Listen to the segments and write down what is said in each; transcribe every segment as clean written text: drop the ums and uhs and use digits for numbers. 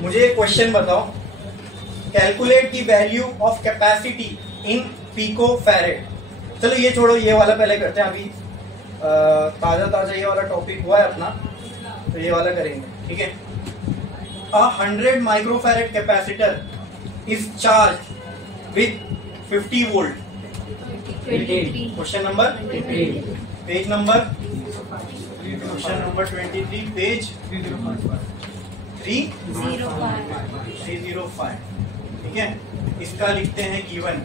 मुझे एक क्वेश्चन बताओ, calculate the value of capacity in pico farad. चलो ये छोड़ो, ये वाला पहले करते हैं। अभी ताजा ये वाला टॉपिक हुआ है अपना, तो ये वाला करेंगे, ठीक है। 100 microfarad capacitor is charge with 50 volt. Question number page number question number 23 page 305, ठीक है। इसका लिखते हैं गिवन।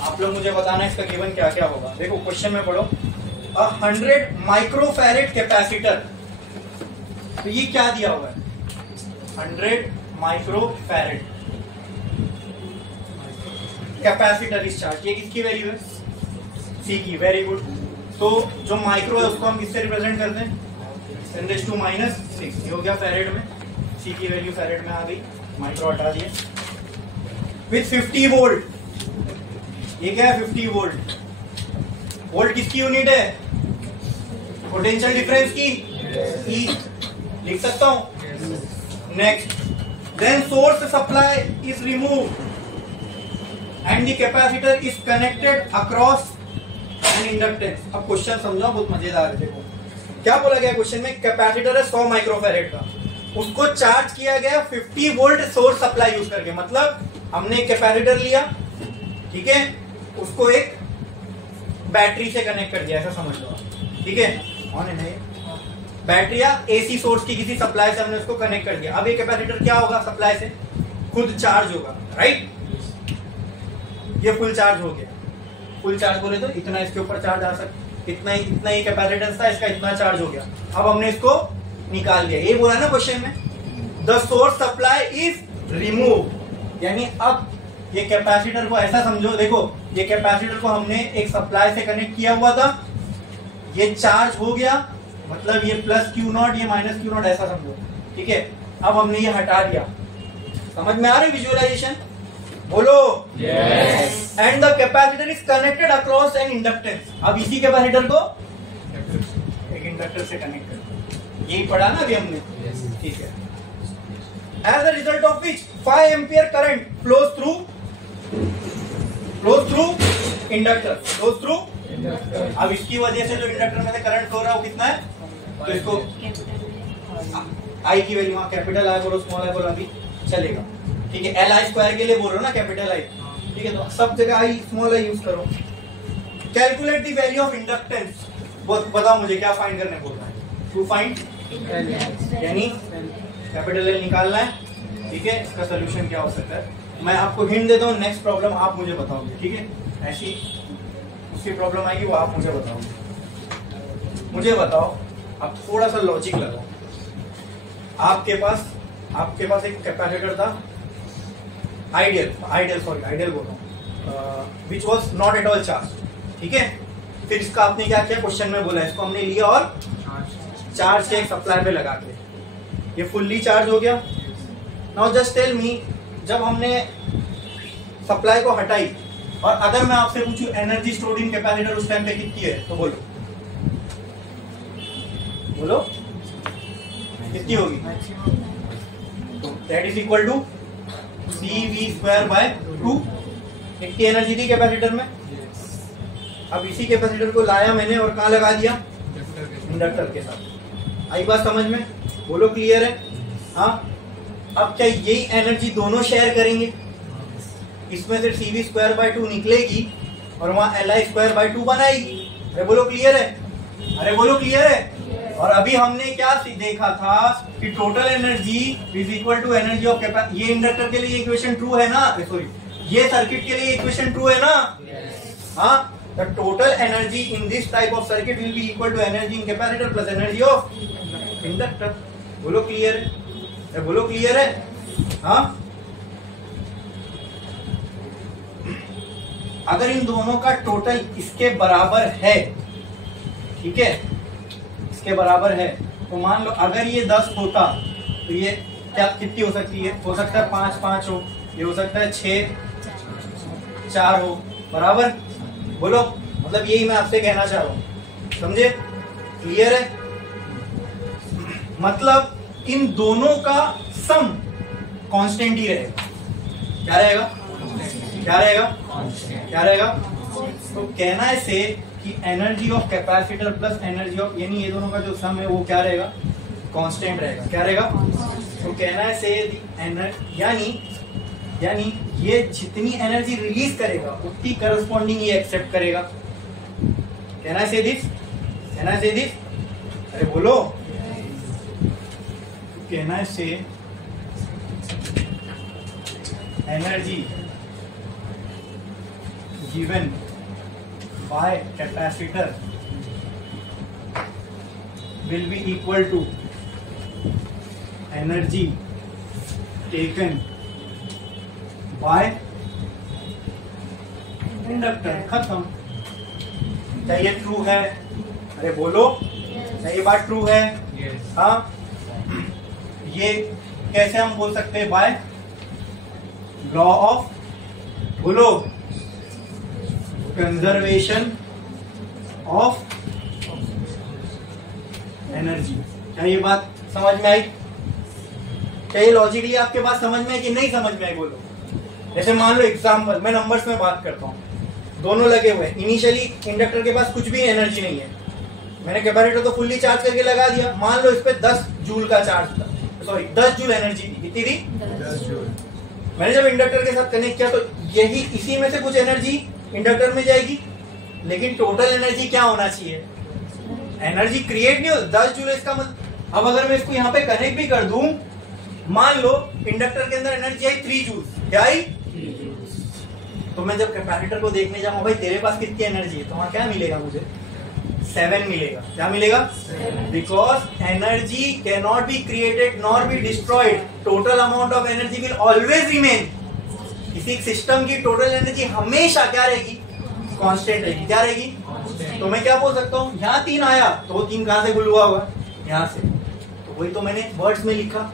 आप लोग मुझे बताना इसका गिवन क्या क्या होगा। देखो क्वेश्चन में पढ़ो, 100 माइक्रोफैरेड कैपेसिटर, तो ये क्या दिया हुआ है? 100 माइक्रोफैरेड कैपेसिटर इस चार्ज, ये किसकी वैल्यू है? सी की। Very good. तो जो माइक्रो है उसको हम किससे रिप्रेजेंट करते हैं? 10⁻⁻⁶। ये हो गया फैरेड में, सी की वैल्यू फैरेड में आ गई, माइक्रो हटा दिए। विथ 50 वोल्ट, ये क्या है? 50 वोल्ट। वोल्ट किसकी यूनिट है? पोटेंशियल डिफरेंस की, ई। लिख सकता हूं? Next, then source supply is remove and the capacitor is connected across an inductance. अब क्वेश्चन समझो, बहुत मजेदार है। देखो क्या बोला गया क्वेश्चन में, कैपेसिटर है 100 माइक्रोफैरेड का, उसको चार्ज किया गया 50 वोल्ट सोर्स सप्लाई यूज करके। मतलब हमने एक कैपेसिटर लिया, ठीक है, उसको एक बैटरी से कनेक्ट कर दिया, ऐसा समझ लो, ठीक है। ऑन है नहीं, बैटरी या एसी सोर्स की किसी सप्लाई से हमने उसको कनेक्ट कर दिया। अब ये कैपेसिटर क्या होगा? सप्लाई से खुद चार्ज होगा, राइट। ये फुल चार्ज हो गया। फुल चार्ज बोले तो इतना इसके ऊपर चार्ज आ सकता, इतना ही कैपेसिटेंस था, इसका इतना चार्ज हो गया। अब हमने इसको निकाल लिया, ये बोला ना क्वेश्चन में, the source supply is remove, यानी अब ये कैपेसिटर को ऐसा समझो। देखो ये कैपेसिटर को हमने एक सप्लाई से कनेक्ट किया हुआ था, ये चार्ज हो गया, मतलब ये प्लस Q0, ये माइनस Q0, ऐसा समझो, ठीक है। अब हमने ये हटा दिया। समझ में आ रही विजुअलाइजेशन? बोलो yes. And the capacitor is connected across an inductance. अब इसी कैपेसिटर को एक इंडक्टर से कनेक्ट कर, यही पढ़ा ना अभी हमने, ठीक है। As a result of which 5 ampere current flows through inductor, अब इसकी वजह से जो इंडक्टर में से करंट फ्लो रहा है वो कितना है? तो इसको आई की वैल्यू, हाँ कैपिटल आई बोलो, स्मॉल आई बोलो, अभी चलेगा, ठीक है। एल आई स्क्वायर के लिए बोल रहे हो ना, कैपिटल आई, ठीक है। तो सब जगह आई स्मॉल आई यूज करो। Calculate the value of inductance. बताओ मुझे क्या फाइंड करने बोल रहा है? टू फाइंड, यानी कैपिटल एल निकालना है, ठीक है। इसका सोल्यूशन क्या हो सकता है? मैं आपको हिंट देता हूँ, नेक्स्ट प्रॉब्लम आप मुझे बताओगे, ठीक है। ऐसी उसकी प्रॉब्लम आएगी, वो आप मुझे बताओगे। मुझे बताओ, आप थोड़ा सा लॉजिक लगाओ। आपके पास एक कैपेसिटर था, आइडियल बोल रहा हूँ, which was not at all charge, ठीक है। फिर इसका आपने क्या किया? क्वेश्चन में बोला, इसको हमने लिया और चार्ज से एक सप्लाई पे लगा के ये फुल्ली चार्ज हो गया। नाउ जस्ट टेल मी, जब हमने सप्लाई को हटाई और अगर मैं आपसे पूछूं एनर्जी स्टोर्ड इन कैपेसिटर उस टाइम पे कितनी है, तो बोलो कितनी होगी? That is equal to CV²/2। कितनी एनर्जी थी कैपेसिटर में? अब इसी कैपेसिटर को लाया मैंने और कहाँ लगा दिया? इंडक्टर के साथ। आई बात समझ में? बोलो क्लियर है? हाँ। अब क्या यही एनर्जी दोनों शेयर करेंगे? इसमें से CV²/2 निकलेगी और वहां Li²/2 बनाएगी। अरे बोलो क्लियर है? अरे बोलो क्लियर है? और अभी हमने क्या देखा था कि total energy is equal to energy of capacitor. ये इंडक्टर के लिए इक्वेशन ट्रू है ना? सॉरी, ये सर्किट के लिए इक्वेशन ट्रू है ना? हाँ। The total energy in this type of circuit will be equal to energy in capacitor plus energy of inductor. बोलो क्लियर है? बोलो क्लियर है? हाँ। अगर इन दोनों का टोटल इसके बराबर है, ठीक है, इसके बराबर है, तो मान लो अगर ये 10 होता तो ये क्या कितनी हो सकती है? हो सकता है 5 हो, ये हो सकता है 6 4 हो, बराबर। बोलो, मतलब यही मैं आपसे कहना चाह रहा हूं, समझे? क्लियर है? मतलब इन दोनों का सम कांस्टेंट ही रहेगा। क्या रहेगा? क्या रहेगा? क्या रहेगा? तो कहना है से कि energy of capacitor plus energy of, यानी ये दोनों का जो सम है वो क्या रहेगा? कांस्टेंट रहेगा। क्या रहेगा? तो कहना है से यानी ये जितनी एनर्जी रिलीज करेगा उतनी करस्पॉन्डिंग ये एक्सेप्ट करेगा। कहना है से दिस, कहना है से दिस, अरे बोलो। कहना है से energy given by capacitor will be equal to energy taken by inductor. खत्म। क्या ये ट्रू है? अरे बोलो, क्या ये बात ट्रू है? हाँ। ये कैसे हम बोल सकते हैं? बाय लॉ ऑफ, बोलो, कंजर्वेशन ऑफ एनर्जी। क्या ये बात समझ में आई? क्या ये लॉजिकली आपके पास समझ में है कि नहीं समझ में आई? बोलो। जैसे मान लो एग्जाम्पल, मैं नंबर्स में बात करता हूँ, दोनों लगे हुए हैं। इनिशियली इंडक्टर के पास कुछ भी एनर्जी नहीं है, मैंने कैपेसिटर तो फुल्ली चार्ज करके लगा दिया। मान लो इस पे 10 जूल का चार्ज था, सॉरी 10 जूल एनर्जी थी। कितनी थी? 10 जूल। मैंने जब इंडक्टर के साथ कनेक्ट किया तो यही, इसी में से कुछ एनर्जी इंडक्टर में जाएगी, लेकिन टोटल एनर्जी क्या होना चाहिए? एनर्जी क्रिएट नहीं हो 10 जूल। इसका मतलब अब अगर मैं इसको यहाँ पे कनेक्ट भी कर दूं, मान लो इंडक्टर के अंदर एनर्जी आई 3 जूल, क्या आई? तो मैं जब कैपेसिटर को देखने जाऊंगा, भाई तेरे पास कितनी एनर्जी है, तो वहां क्या मिलेगा? मुझे 7 मिलेगा। क्या मिलेगा? Because energy can not be created nor be destroyed, total amount of energy will always remain. किसी सिस्टम की टोटल एनर्जी हमेशा क्या रहेगी? कांस्टेंट रहेगी। क्या रहेगी? तो मैं क्या बोल सकता हूँ? यहाँ 3 आया तो 3 कहां से गुल हुआ होगा? यहाँ से। तो वही तो मैंने वर्ड्स में लिखा,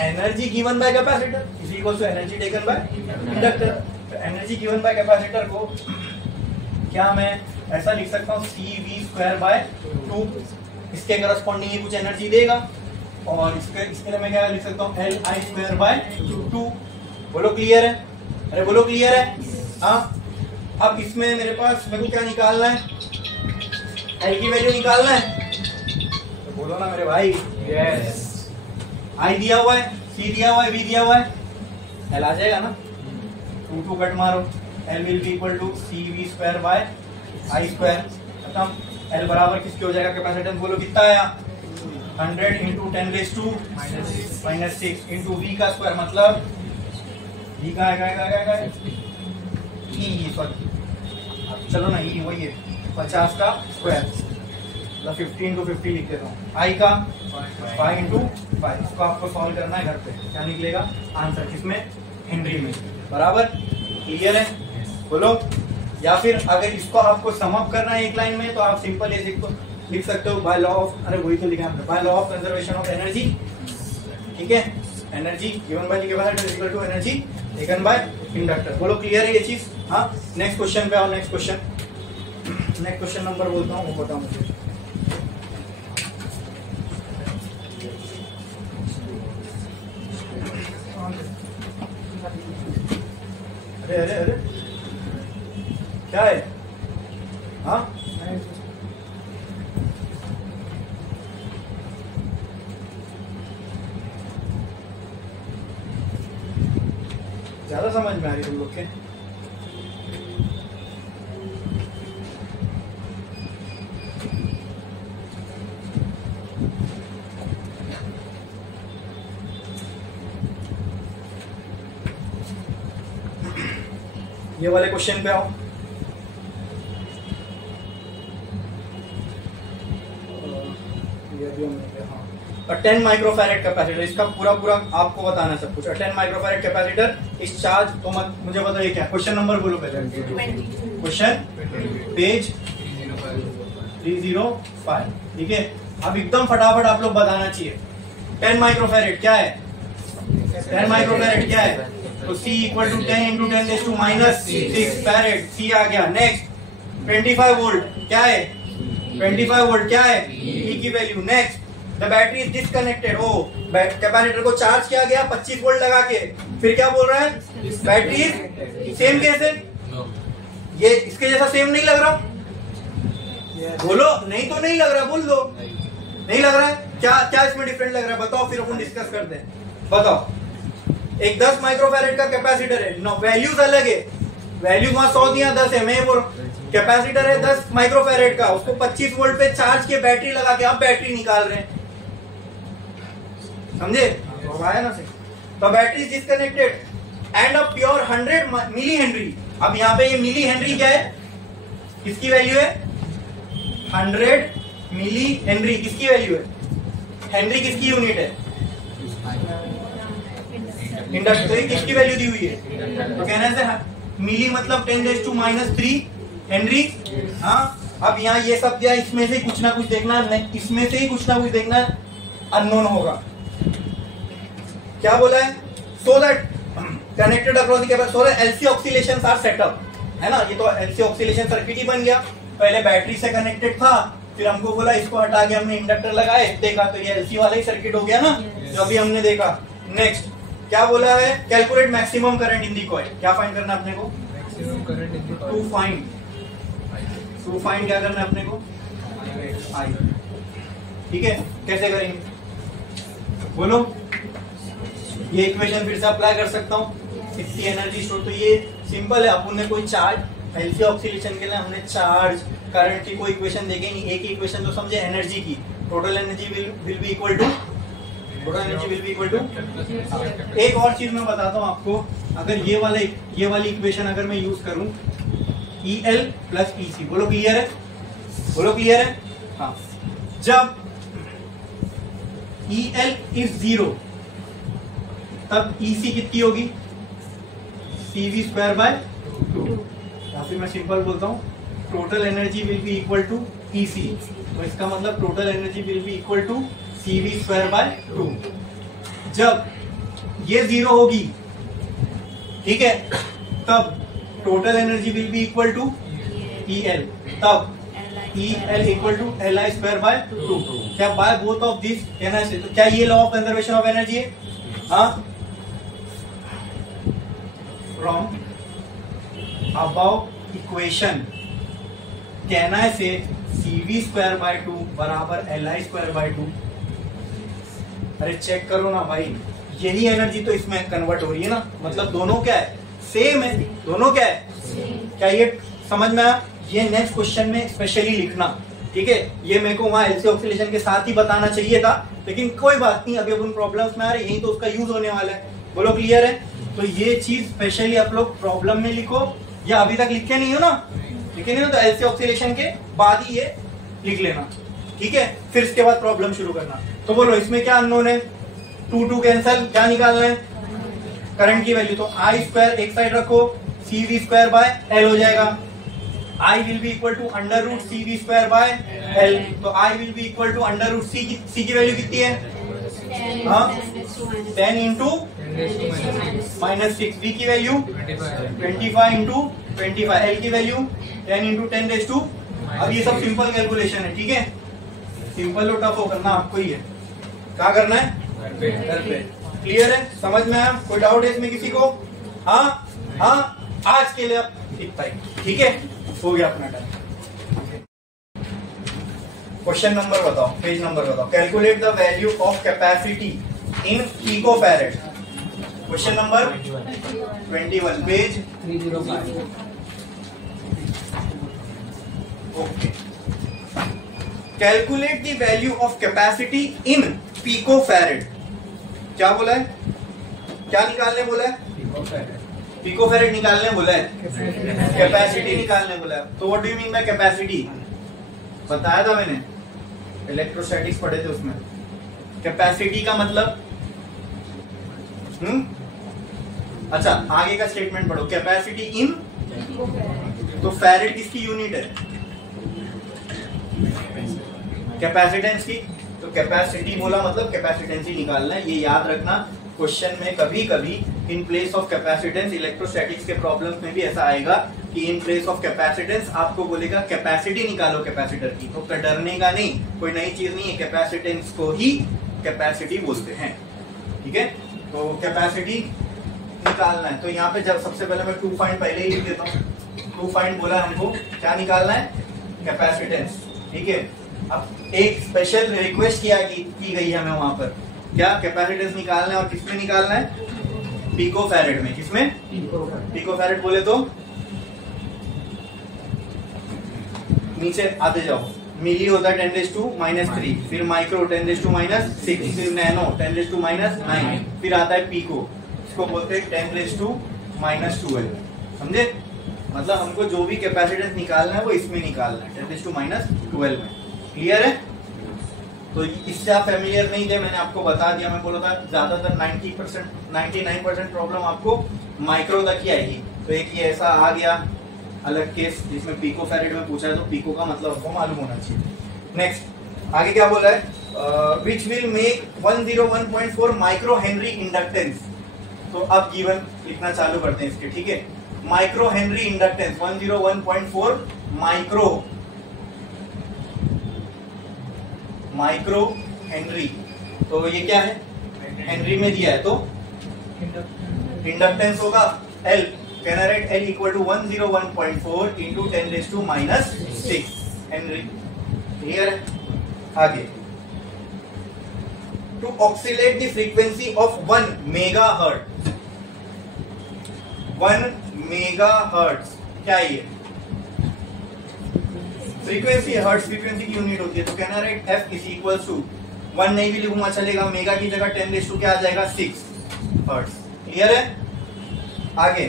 energy given by capacitor is equal to energy taken by inductor. Energy given by capacitor को क्या मैं ऐसा लिख सकता हूँ? CV²/2। इसके करस्पॉन्डिंग ही कुछ एनर्जी देगा, और इसके लिए मैं क्या लिख सकता हूँ? LI²/2। बोलो क्लियर है? अरे बोलो क्लियर है? हाँ। अब इसमें मेरे पास मेरे को क्या निकालना है? L की वैल्यू निकालना है, तो बोलो ना मेरे भाई। यस। I दिया हुआ है, C दिया हुआ है, V दिया हुआ है, L आ जाएगा ना? 2 कट मारो, L will be equal to CV²/I²। खत्म। L बराबर किसके हो जाएगा? कैपेसिटेंस बोलो कितना आया? 100 इंटू 10⁻⁻6 इंटू V का स्क्वायर, मतलब V का आएगा E, सॉरी चलो ना, E वही है 50 का स्क्वायर, मतलब 50 इंटू 50 लिख देता हूँ। I का 5 इंटू 5। इसको आपको सॉल्व करना है घर पे। क्या निकलेगा आंसर? किसमें? हेनरी में। बराबर? क्लियर है? बोलो। या फिर अगर इसको आपको सम अप करना है एक लाइन में, तो आप सिंपल ये लिख सकते हो बाय लॉ ऑफ, अरे वही तो लिखा है, by law of conservation of energy. ठीक है? Energy given by capacitor equal to energy taken by inductor. बोलो क्लियर है ये चीज? हाँ। नेक्स्ट क्वेश्चन पे आओ। नेक्स्ट क्वेश्चन नंबर बोलता हूँ, वो बताओ मुझे। अरे अरे अरे क्या है? हाँ ज्यादा समझ में आ रही तुम लोग के? ये वाले क्वेश्चन पे आओ। हाँ, 10 माइक्रोफैरेड कैपेसिटर, इसका पूरा आपको बताना सब कुछ। 10 माइक्रोफैरेड कैपेसिटर इस चार्ज, तो मुझे बताइए क्या क्वेश्चन नंबर बोलो पहले। Question page 305। ठीक है? अब एकदम फटाफट आप लोग बताना चाहिए 10 माइक्रोफैरेड क्या है? 10 माइक्रोफैरेड क्या है? तो C equal to 10 into 10⁻⁻6 farad. C आ गया। नेक्स्ट 25 वोल्ट क्या है? 25 वोल्ट क्या है? E की value. Next the battery is disconnected, ओ कैपेसिटर को चार्ज किया गया 25 वोल्ट लगा के, फिर क्या बोल रहा है, बैटरी सेम कैसे, ये इसके जैसा सेम नहीं लग रहा, बोलो नहीं तो नहीं लग रहा, बोल दो नहीं लग रहा है, क्या क्या इसमें डिफरेंट लग रहा है बताओ, फिर अपन डिस्कस करते हैं। बताओ, एक 10 माइक्रोफैरेड का कैपेसिटर है, वैल्यूज अलग है, वैल्यू वहां 100 दिया 10 है, मैं बोल कैपेसिटर है 10 माइक्रोफैरेड का, उसको 25 वोल्ट पे चार्ज के बैटरी लगा के आप बैटरी निकाल रहे हैं, समझे, आया ना सही। तो battery disconnected and a pure 100 milli henry, अब यहाँ पे ये मिली हेनरी क्या है, किसकी वैल्यू है, 100 मिली हेनरी किसकी वैल्यू है, हेनरी किसकी यूनिट है, इंडक्टर किसकी वैल्यू दी हुई है, तो कहना है मिली मतलब 10⁻³ हेनरी। हाँ, अब यहाँ ये सब दिया, इसमें से कुछ ना कुछ देखना, इसमें से ही कुछ ना कुछ देखना, अननोन होगा। क्या बोला है, so that connected across the capacitor LC oscillations are set up, है ना, ये तो एलसी ऑक्सीलेशन सर्किट ही बन गया, पहले बैटरी से कनेक्टेड था, फिर हमको बोला इसको हटा के हमने इंडक्टर लगाए, देखा तो ये एलसी वाला ही सर्किट हो गया ना, जो अभी हमने देखा। नेक्स्ट क्या बोला है, calculate maximum current in the coil, क्या फाइंड करना है अपने को, टू फाइंड क्या करना है अपने को, आई, ठीक है, कैसे करेंगे बोलो, ये इक्वेशन फिर से अप्लाई कर सकता हूँ, इतनी एनर्जी स्टोर, तो ये सिंपल है, अपन ने कोई चार्ज एलसी ऑक्सीलेशन के लिए हमने चार्ज करंट की कोई इक्वेशन देखे नहीं, एक ही इक्वेशन तो समझे एनर्जी की, total energy will be equal to, total energy will be equal to. एक और चीज मैं बताता हूँ आपको, अगर ये वाली इक्वेशन अगर मैं यूज करूं EL प्लस EC, बोलो क्लियर है, बोलो क्लियर है, हाँ, जब EL इज 0 तब EC कितनी होगी, CV²/2, या फिर मैं सिंपल बोलता हूँ total energy will be equal to EC, तो इसका मतलब total energy will be equal to CV²/2। जब ये 0 होगी, ठीक है, तब total energy will be equal to EL, तब EL इक्वल टू Li²/2, क्या बाय बोथ ऑफ दिस कहना है, तो क्या ये law of conservation of energy है, हाँ, फ्रॉम अबव इक्वेशन कहना है से CV²/2 बराबर Li²/2, अरे चेक करो ना भाई, यही एनर्जी तो इसमें कन्वर्ट हो रही है ना, मतलब दोनों क्या है, सेम है, दोनों क्या है, क्या ये समझ में आया, ये नेक्स्ट क्वेश्चन में स्पेशली लिखना, ठीक है, ये मेरे को वहां एलसी ऑक्सीलेशन के साथ ही बताना चाहिए था, लेकिन कोई बात नहीं, अभी अपन प्रॉब्लम्स में आ रहे, यही तो उसका यूज होने वाला है, बोलो क्लियर है, तो ये चीज स्पेशली आप लोग प्रॉब्लम में लिखो, या अभी तक लिखे नहीं हो ना, लिखे नहीं हो तो एलसी ऑक्सीलेशन के बाद ही ये लिख लेना, ठीक है, फिर इसके बाद प्रॉब्लम शुरू करना। तो बोलो इसमें क्या अननोन है, 2 कैंसल, क्या निकालना है, करंट की वैल्यू, तो I² एक साइड रखो, CV²/L हो जाएगा, I will be equal to √CV²/L, तो I will be equal to √C, C की वैल्यू कितनी है, हाँ 10 इंटू -6, V की वैल्यू 25 इंटू 25, L की वैल्यू 10 इंटू 10⁻²। अब ये सब सिंपल कैलकुलेशन है, ठीक है, सिंपल और टफ हो करना आपको ही है, क्या करना है, घर पे, क्लियर है, समझ में आया, कोई डाउट है इसमें किसी को, हाँ हाँ, आज के लिए आप इतना ही, ठीक है, हो गया अपना टाइम। क्वेश्चन नंबर बताओ, पेज नंबर बताओ, calculate the value of capacity in picofarad, question number 21, page 305, okay, calculate the value of capacity in picofarad, क्या बोला है, क्या निकालने बोला है, पिकोफैरेड निकालने बोला है, कैपेसिटी निकालने बोला है, तो what do you mean by capacity, बताया था मैंने, इलेक्ट्रोस्टैटिक्स पढ़े थे उसमें, कैपेसिटी का मतलब, अच्छा आगे का स्टेटमेंट पढ़ो, कैपेसिटी इन, तो फैरेड किसकी यूनिट है, कैपेसिटेंस की, तो कैपेसिटी बोला मतलब कैपेसिटेंस ही निकालना है, ये याद रखना, क्वेश्चन में कभी कभी in place of capacitance, electrostatics के प्रॉब्लम्स में भी ऐसा आएगा कि इन प्लेस ऑफ कैपेसिटेंस आपको बोलेगा कैपेसिटी निकालो कैपेसिटर की, तो डरने का नहीं, कोई नई चीज नहीं है, कैपेसिटेंस को ही कैपेसिटी बोलते हैं, ठीक है। तो कैपेसिटी निकालना है, तो यहाँ पे जब सबसे पहले मैं 2 फाइंड पहले ही लिख देता हूँ। 2 फाइंड बोला हमको, क्या निकालना है, कैपेसिटेंस, ठीक है। अब एक स्पेशल रिक्वेस्ट की गई है हमें वहां पर, क्या कैपेसिटेंस निकालना है और किसमें निकालना है, पिको फैरेड में। किसमें, पिको फैरेड बोले तो नीचे आते जाओ, मिली होता है 10⁻⁻3, फिर माइक्रो 10⁻⁻6, फिर नैनो 10⁻⁻9, फिर आता है पिको, इसको बोलते हैं 10⁻⁻12, समझे। मतलब हमको जो भी कैपेसिटेंस निकालना है वो इसमें निकालना है, 10⁻⁻12 में। क्लियर है। तो इससे आप फेमिलियर नहीं थे, मैंने आपको बता दिया, मैं बोला था ज्यादातर 90% 99% प्रॉब्लम आपको माइक्रो तक ही आएगी। तो एक ये ऐसा आ गया अलग केस जिसमें पिको फैरेड में पूछा है, तो पिको का मतलब आपको मालूम होना चाहिए। नेक्स्ट आगे क्या बोला है, which will make 101.4 micro Henry inductance. तो अब गिवन लिखना चालू करते हैं इसके, ठीक है। Micro Henry inductance 101.4 micro Henry, तो ये क्या है, हेनरी में दिया है, तो इंडक्टेंस होगा L, can I write L equal to 101.4 into 10⁻⁻6 henry. Clear है। आगे, to oscillate the frequency of 1 megahertz, 1 megahertz क्या है ये, फ्रीक्वेंसी, हर्ट्ज फ्रीक्वेंसी की यूनिट होती है। तो कहना write F is equal to 1 नहीं भी लिखूंगा चलेगा, मेगा की जगह 10⁻⁻⁶ क्या आ जाएगा 6 हर्ट्ज। क्लियर है। आगे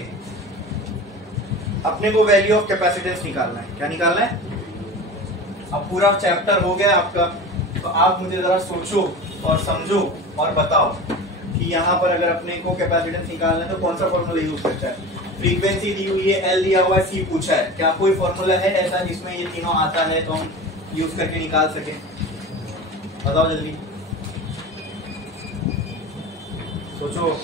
अपने को वैल्यू ऑफ कैपेसिटेंस निकालना है, क्या निकालना है। अब पूरा चैप्टर हो गया आपका, तो आप मुझे जरा सोचो और समझो और बताओ कि यहाँ पर अगर अपने को कैपेसिटेंस निकालना है तो कौन सा फॉर्मूला यूज करता है। फ्रीक्वेंसी दी हुई है, L दिया हुआ है, C पूछा है, क्या कोई फॉर्मूला है ऐसा जिसमें ये तीनों आता है तो हम यूज करके निकाल सके, बताओ जल्दी सोचो।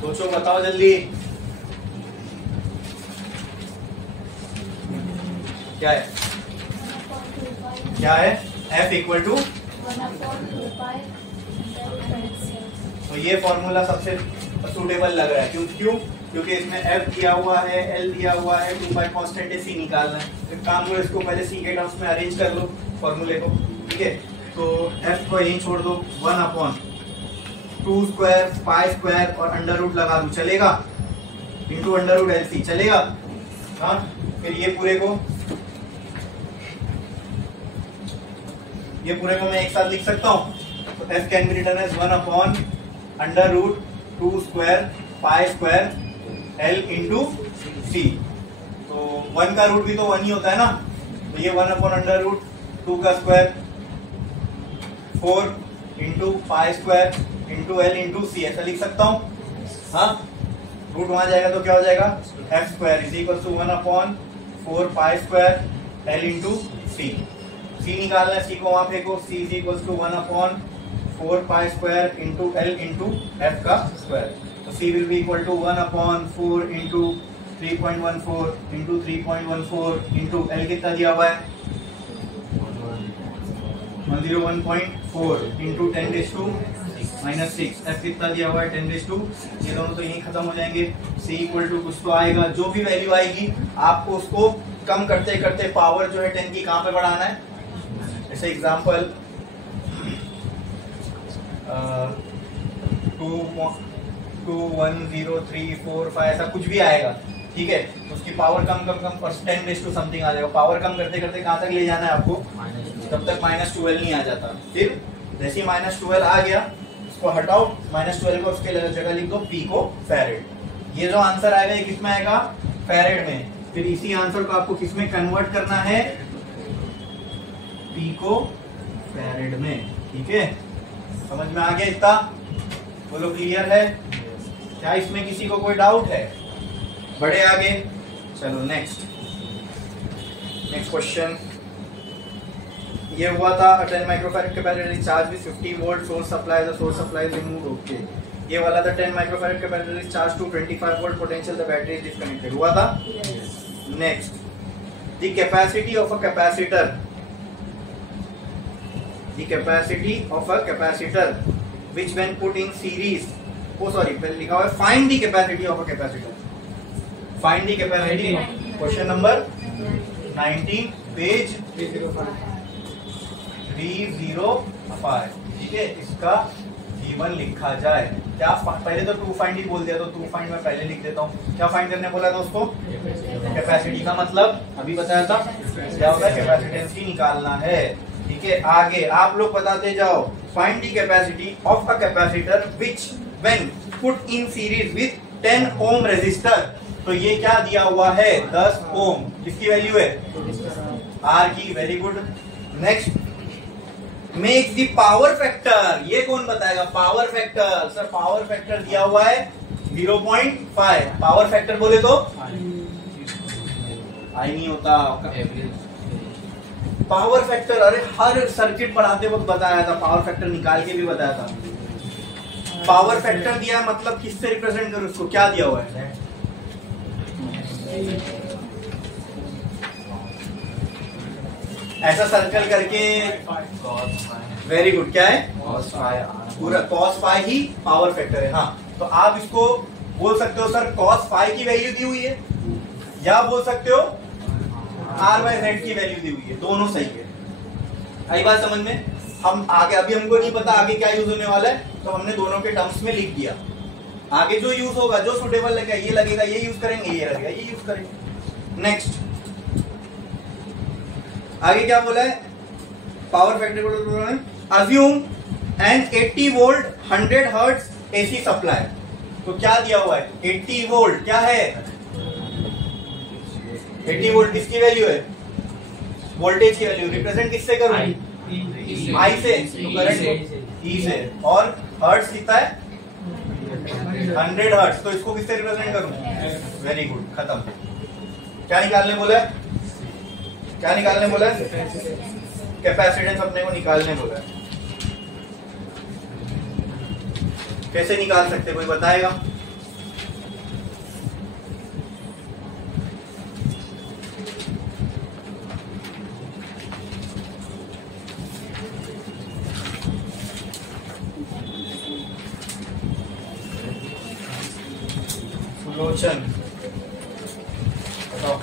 सोचो बताओ जल्दी, क्या है, क्या है, F इक्वल टू, तो ये फॉर्मूला सबसे सूटेबल लग रहा है, क्यों, क्योंकि इसमें F दिया हुआ है, L दिया हुआ है, 2 बाई कांस्टेंट है, C निकालना है। एक काम करो, इसको पहले C के टर्म्स में अरेंज कर लो फॉर्मूले को, ठीक है। तो F को यहीं छोड़ दो, 1/2 स्क्वायर पाई स्क्वायर और अंडर रूट लगा दो, चलेगा, इंटू अंडर रूट LC चलेगा। हाँ, फिर ये पूरे को मैं एक साथ लिख सकता हूँ, तो F can be written as 1/√2 square pi square L into C। तो 1 का रूट भी तो 1 ही होता है ना, तो ये 1/√2 का square 4 into pi square into L into C, ऐसा लिख सकता हूँ। हाँ, रूट वहां जाएगा तो क्या हो जाएगा, F square is equal to 1/4 pi square L into C। C निकालना है, C को वहां फेंको, C is equal to 1/4 pi square into L into F का स्क्वायर। तो C will be equal to 1/4 into 3.14 into 3.14 into L कितना दिया हुआ है 101.4 इंटू 10⁻⁻6, F कितना दिया हुआ है 10⁻, ये दोनों तो यहीं खत्म हो जाएंगे। C इक्वल टू कुछ तो आएगा, जो भी वैल्यू आएगी आपको उसको कम करते करते पावर जो है 10 की कहाँ पे बढ़ाना है। जैसे एग्जाम्पल 2 1 0 3 4 5 ऐसा कुछ भी आएगा, ठीक है। उसकी पावर कम 10⁻⁻ समथिंग आ जाएगा। पावर कम करते करते कहाँ तक ले जाना है आपको, तब तक -12 नहीं आ जाता। फिर जैसे -12 आ गया उसको हटाओ, -12 को उसके जगह लिख दो पिको फैरेड। ये जो आंसर आएगा ये किसमें आएगा, फैरेड में। फिर इसी आंसर को आपको किसमें कन्वर्ट करना है, पिको फैरेड में, ठीक है। समझ में आ गया इतना, बोलो क्लियर है क्या, इसमें किसी को कोई डाउट है, बढ़े आगे। चलो नेक्स्ट क्वेश्चन ये हुआ था 10 microfarad capacitor is charge with 50 volt source supply the source supply is removed okay. ये वाला था 10 microfarad capacitor is charge to 25 volt potential the battery is disconnected हुआ था। Next the capacity of a capacitor which when put in series पहले लिखा हुआ है find the capacity of a capacitor। find the capacity question number 19 page 305 ठीक है। इसका G1 लिखा जाए क्या पहले तो टू फाइंड ही बोल दिया तो टू फाइंड मैं पहले लिख देता हूँ। क्या फाइंड करने बोला था उसको कैपेसिटी का मतलब अभी बताया था क्या होता है कैपेसिटेंस ही निकालना है ठीक है। आगे आप लोग बताते जाओ find the capacity of a capacitor which when put in series with 10 ohm resistor. तो ये क्या दिया हुआ है 10 ओम किसकी वैल्यू है आर की very good. Next make the power factor ये कौन बताएगा power factor sir power factor दिया हुआ है 0.5 पावर फैक्टर बोले तो आई नहीं होता पावर फैक्टर अरे हर सर्किट पढ़ाते वक्त बताया था पावर फैक्टर निकाल के भी बताया था। पावर फैक्टर दिया है मतलब किससे रिप्रेजेंट करो उसको क्या दिया हुआ है ऐसा सर्कल करके वेरी गुड क्या है पूरा cos फाई ही पावर फैक्टर है। हाँ तो आप इसको बोल सकते हो सर cos फाई की वैल्यू दी हुई है या बोल सकते हो R/Z की वैल्यू दी हुई है दोनों सही है। आई बात समझ में। हम आगे अभी हमको नहीं पता आगे क्या यूज होने वाला है तो हमने दोनों के टर्म्स में लिख दिया। आगे जो यूज होगा जो सुटेबल लगेगा ये लगेगा ये यूज करेंगे ये लगेगा ये यूज करेंगे। नेक्स्ट आगे क्या बोला है power factor assume an 80 volt 100 hertz AC supply. तो क्या दिया हुआ है 80 वोल्ट क्या है 80 वोल्ट किसकी वैल्यू है वोल्टेज की वैल्यू रिप्रेजेंट किससे करूं आई से तो करंट ई से और हर्ट्ज कितना है 100 हर्ट्ज तो इसको किससे रिप्रेजेंट करूं वेरी गुड खत्म। क्या निकालने बोला है क्या निकालने बोला है कैपेसिटेंस अपने को निकालने बोला है। कैसे निकाल सकते कोई बताएगा सुलोचन बताओ।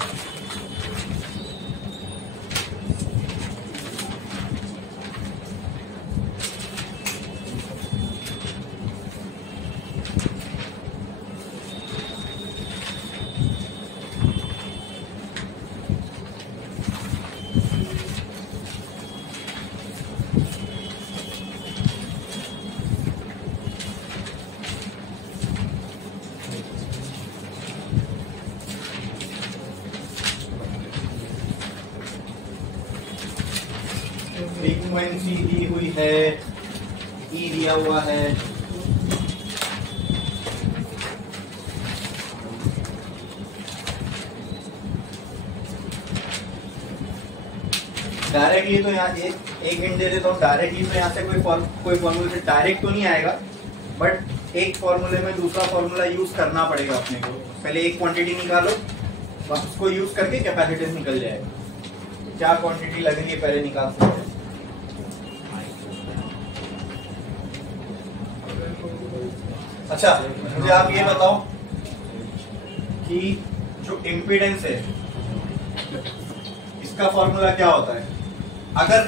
फ्रीक्वेंसी दी हुई है ई दिया हुआ है डायरेक्टली तो यहाँ एक हिंट दे देता हूँ डायरेक्टली तो यहाँ से कोई फॉर्मूले से डायरेक्ट तो नहीं आएगा बट एक फॉर्मूले में दूसरा फॉर्मूला यूज करना पड़ेगा अपने को। पहले एक क्वांटिटी निकालो उसको यूज करके कैपेसिटेंस निकल जाएगा। क्या क्वांटिटी लग रही है पहले निकाल सकते हैं। अच्छा मुझे आप ये बताओ कि जो इम्पीडेंस है इसका फॉर्मूला क्या होता है अगर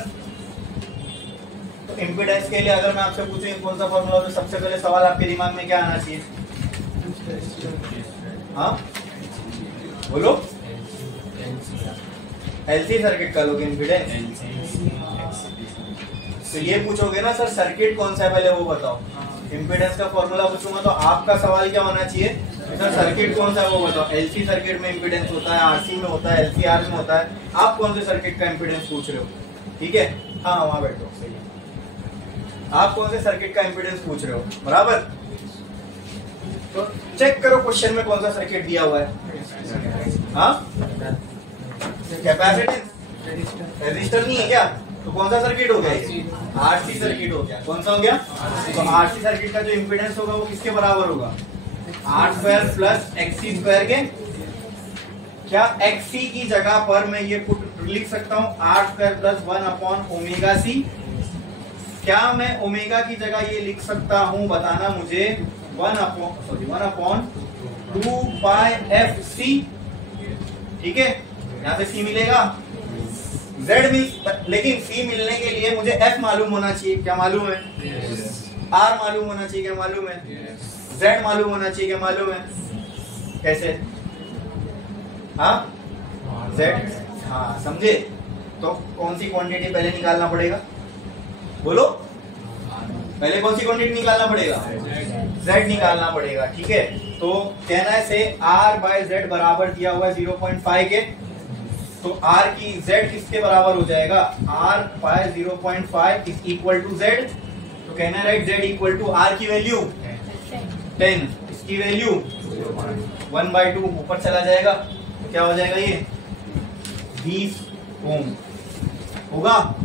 तो इम्पीडेंस के लिए अगर मैं आपसे पूछूं कौन सा फॉर्मूला होता है सबसे पहले सवाल आपके दिमाग में क्या आना चाहिए हाँ बोलो एलसी सर्किट का लोगे इम्पीडेंस तो ये पूछोगे ना सर सर्किट कौन सा है पहले वो बताओ। इम्पीडेंस का फॉर्मूला पूछूंगा तो आपका सवाल क्या होना चाहिए सर सर्किट कौन सा है वो बताओ। एलसी सर्किट में इम्पीडेंस होता है आरसी में होता है एलसीआर में होता है आप कौन से सर्किट का इम्पीडेंस पूछ रहे हो ठीक है हाँ वहां बैठो सही है आप कौन से सर्किट का इम्पीडेंस पूछ रहे हो बराबर। तो चेक करो क्वेश्चन में कौन सा सर्किट दिया हुआ है हाँ कैपेसिटेंस, रेजिस्टर नहीं है क्या? तो कौन सा सर्किट हो गया? आरसी सर्किट हो गया। कौन सा हो गया? तो आरसी सर्किट का जो इम्पीडेंस होगा वो किसके बराबर होगा? R square plus XC square के। क्या एक्सी की जगह पर मैं ये पुट लिख सकता हूँ आर स्क्वायर प्लस 1/ओमेगा सी? क्या मैं ओमेगा की जगह ये लिख सकता हूँ? बताना मुझे। 1/2πfc। ठीक है, यहां से सी मिलेगा, Z मिल, लेकिन सी मिलने के लिए मुझे F मालूम होना चाहिए। क्या मालूम है? R मालूम होना चाहिए। क्या मालूम है? Z मालूम होना चाहिए। क्या मालूम है? कैसे? हाँ Z, हाँ समझे? तो कौन सी क्वांटिटी पहले निकालना पड़ेगा? बोलो, पहले कौन सी क्वांटिटी निकालना पड़ेगा? Z निकालना पड़ेगा। ठीक है, तो कहना है से R/Z बराबर दिया हुआ है 0.5 के, तो R की Z किसके बराबर हो जाएगा? R/0.5 is equal to Z। तो कहना है write Z equal to R की वैल्यू 10, इसकी वैल्यू 1/2 ऊपर चला जाएगा, तो क्या हो जाएगा? ये 20 ओम होगा।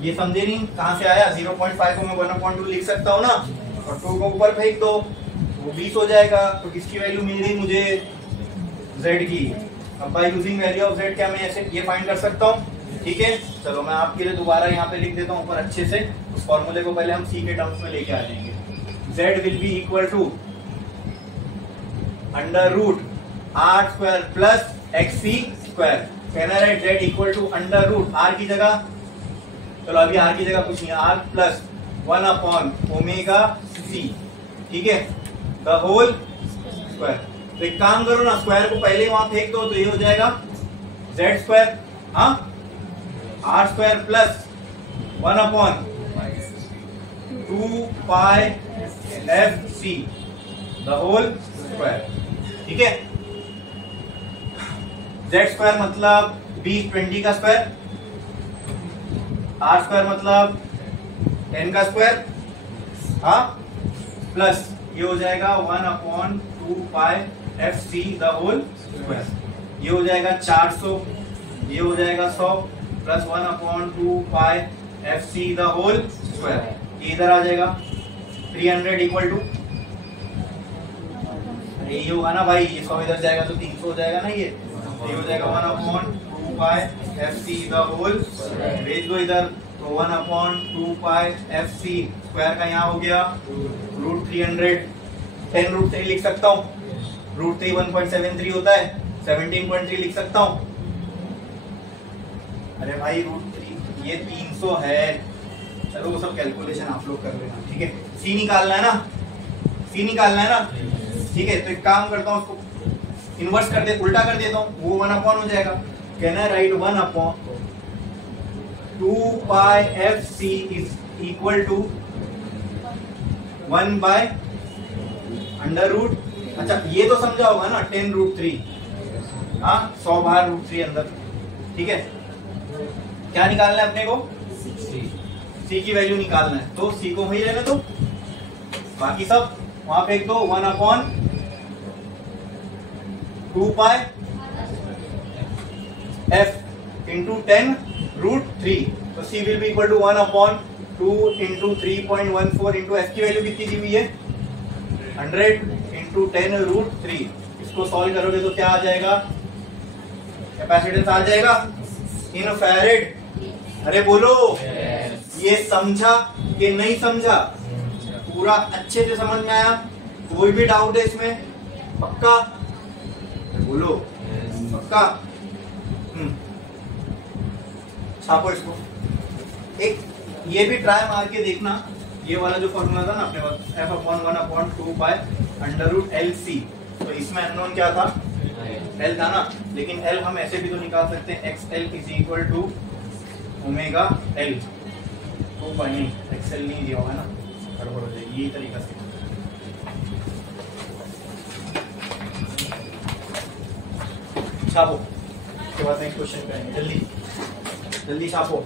ये समझे नहीं? कहां से आया? 0.5 को मैं 1/2 लिख सकता हूं ना, और 2 को ऊपर फेंक दो, वो 20 हो जाएगा। तो किसकी वैल्यू मिल गई मुझे? Z की। अब by using value of Z क्या मैं ऐसे ये फाइंड कर सकता हूँ? ठीक है, चलो मैं आपके लिए दोबारा यहाँ पे लिख देता हूँ ऊपर अच्छे से। उस फॉर्मूले को पहले हम C के टर्म्स में लेके आ जाएंगे। Z will be equal to √R² plus XC square. कहना right Z equal to √ R की जगह, चलो अभी R की जगह कुछ नहीं, R प्लस 1/ओमेगा C। ठीक है, द होल स्क्वायर। तो एक काम करो ना, स्क्वायर को पहले वहां फेंक दो, तो ये हो जाएगा Z स्क्वायर, हाँ R square plus 1/2πfc the whole square. ठीक है, Z स्क्वायर मतलब 20 का स्क्वायर, R स्क्वायर मतलब 10 का स्क्वायर, हाँ प्लस ये हो जाएगा 1/2πfc द होल स्क्वायर। ये हो जाएगा 400, ये हो जाएगा 100 plus 1/2πfc the whole square. ये इधर आ जाएगा 300 इक्वल टू, ये होगा ना भाई, ये 100 इधर जाएगा तो 300 हो जाएगा ना। ये हो जाएगा 1/2πfc द होल, भेज दो इधर, तो 1/2πfc स्क्वायर का यहाँ हो गया √300। 10√3 लिख सकता हूँ, √3 1.73 होता है, 17.3 लिख सकता हूँ। अरे भाई √3 ये 300 है, चलो वो सब कैलकुलेशन आप लोग कर लेना। ठीक है, सी निकालना है ना, सी निकालना है ना। ठीक है, तो एक काम करता हूँ, उसको इन्वर्स कर दे, उल्टा कर देता हूँ, वो 1/ हो जाएगा। कहना है right 1/2πfc is equal to 1/√। अच्छा ये तो समझा होगा ना, 10√3, हाँ 100 बाहर √3 अंदर। ठीक है, क्या निकालना है अपने को? C की वैल्यू निकालना है, तो C को वही रहने दो, बाकी सब वहां पे एक दो 1/2πf इंटू 10√3। तो C will be equal to 1/2 into 3.14 into F की वैल्यू कितनी दी हुई है? 100 इंटू 10√3। इसको सॉल्व करोगे तो क्या आ जाएगा? कैपेसिटेंस आ जाएगा इन फैरेड। अरे बोलो, ये समझा कि नहीं समझा? पूरा अच्छे से समझ में आया? कोई भी डाउट है इसमें? पक्का बोलो, पक्का? छापो इसको। एक ये भी ट्राई मार के देखना, ये वाला जो फॉर्मूला था ना अपने पास, F/1/2π√LC, तो इसमें अननोन क्या था? L था ना, लेकिन L हम ऐसे भी तो निकाल सकते हैं, XL is equal to omega L। तो नहीं, XL नहीं दिया होगा ना, गड़बड़ हो जाएगी। यही तरीका से छापो, उसके बाद नेक्स्ट क्वेश्चन करेंगे। जल्दी जल्दी छापो।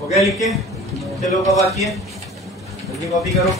हो गया लिख के? चलो का बाकी है, जल्दी कॉपी करो।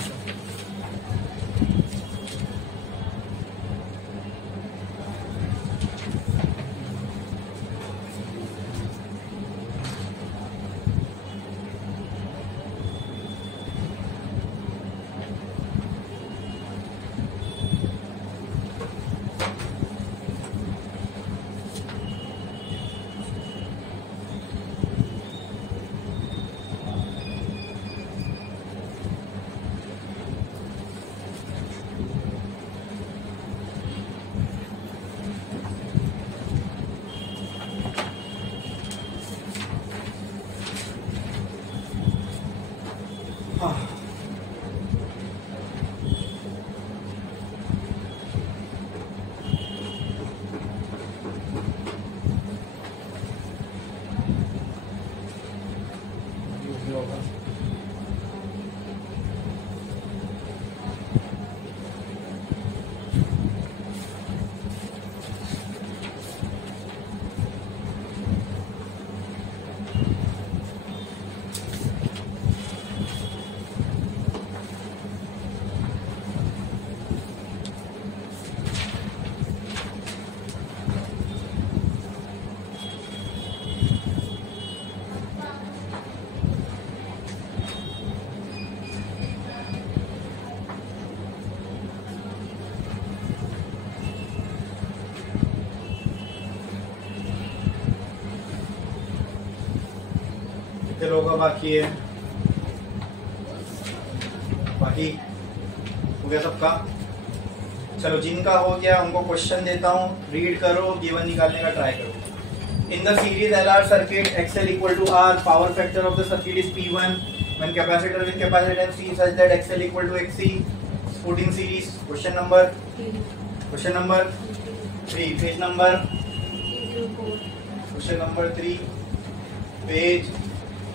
कितने लोगों का बाकी है? बाकी हो गया सबका? चलो जिनका हो गया उनको क्वेश्चन देता हूँ, रीड करो, गिवन निकालने का ट्राई करो। In the series LR circuit XL equal to R, power factor of the circuit is P1 when capacitor with capacitance C such that XL equal to XC is put in series. Question number 3, page number, question number 3, page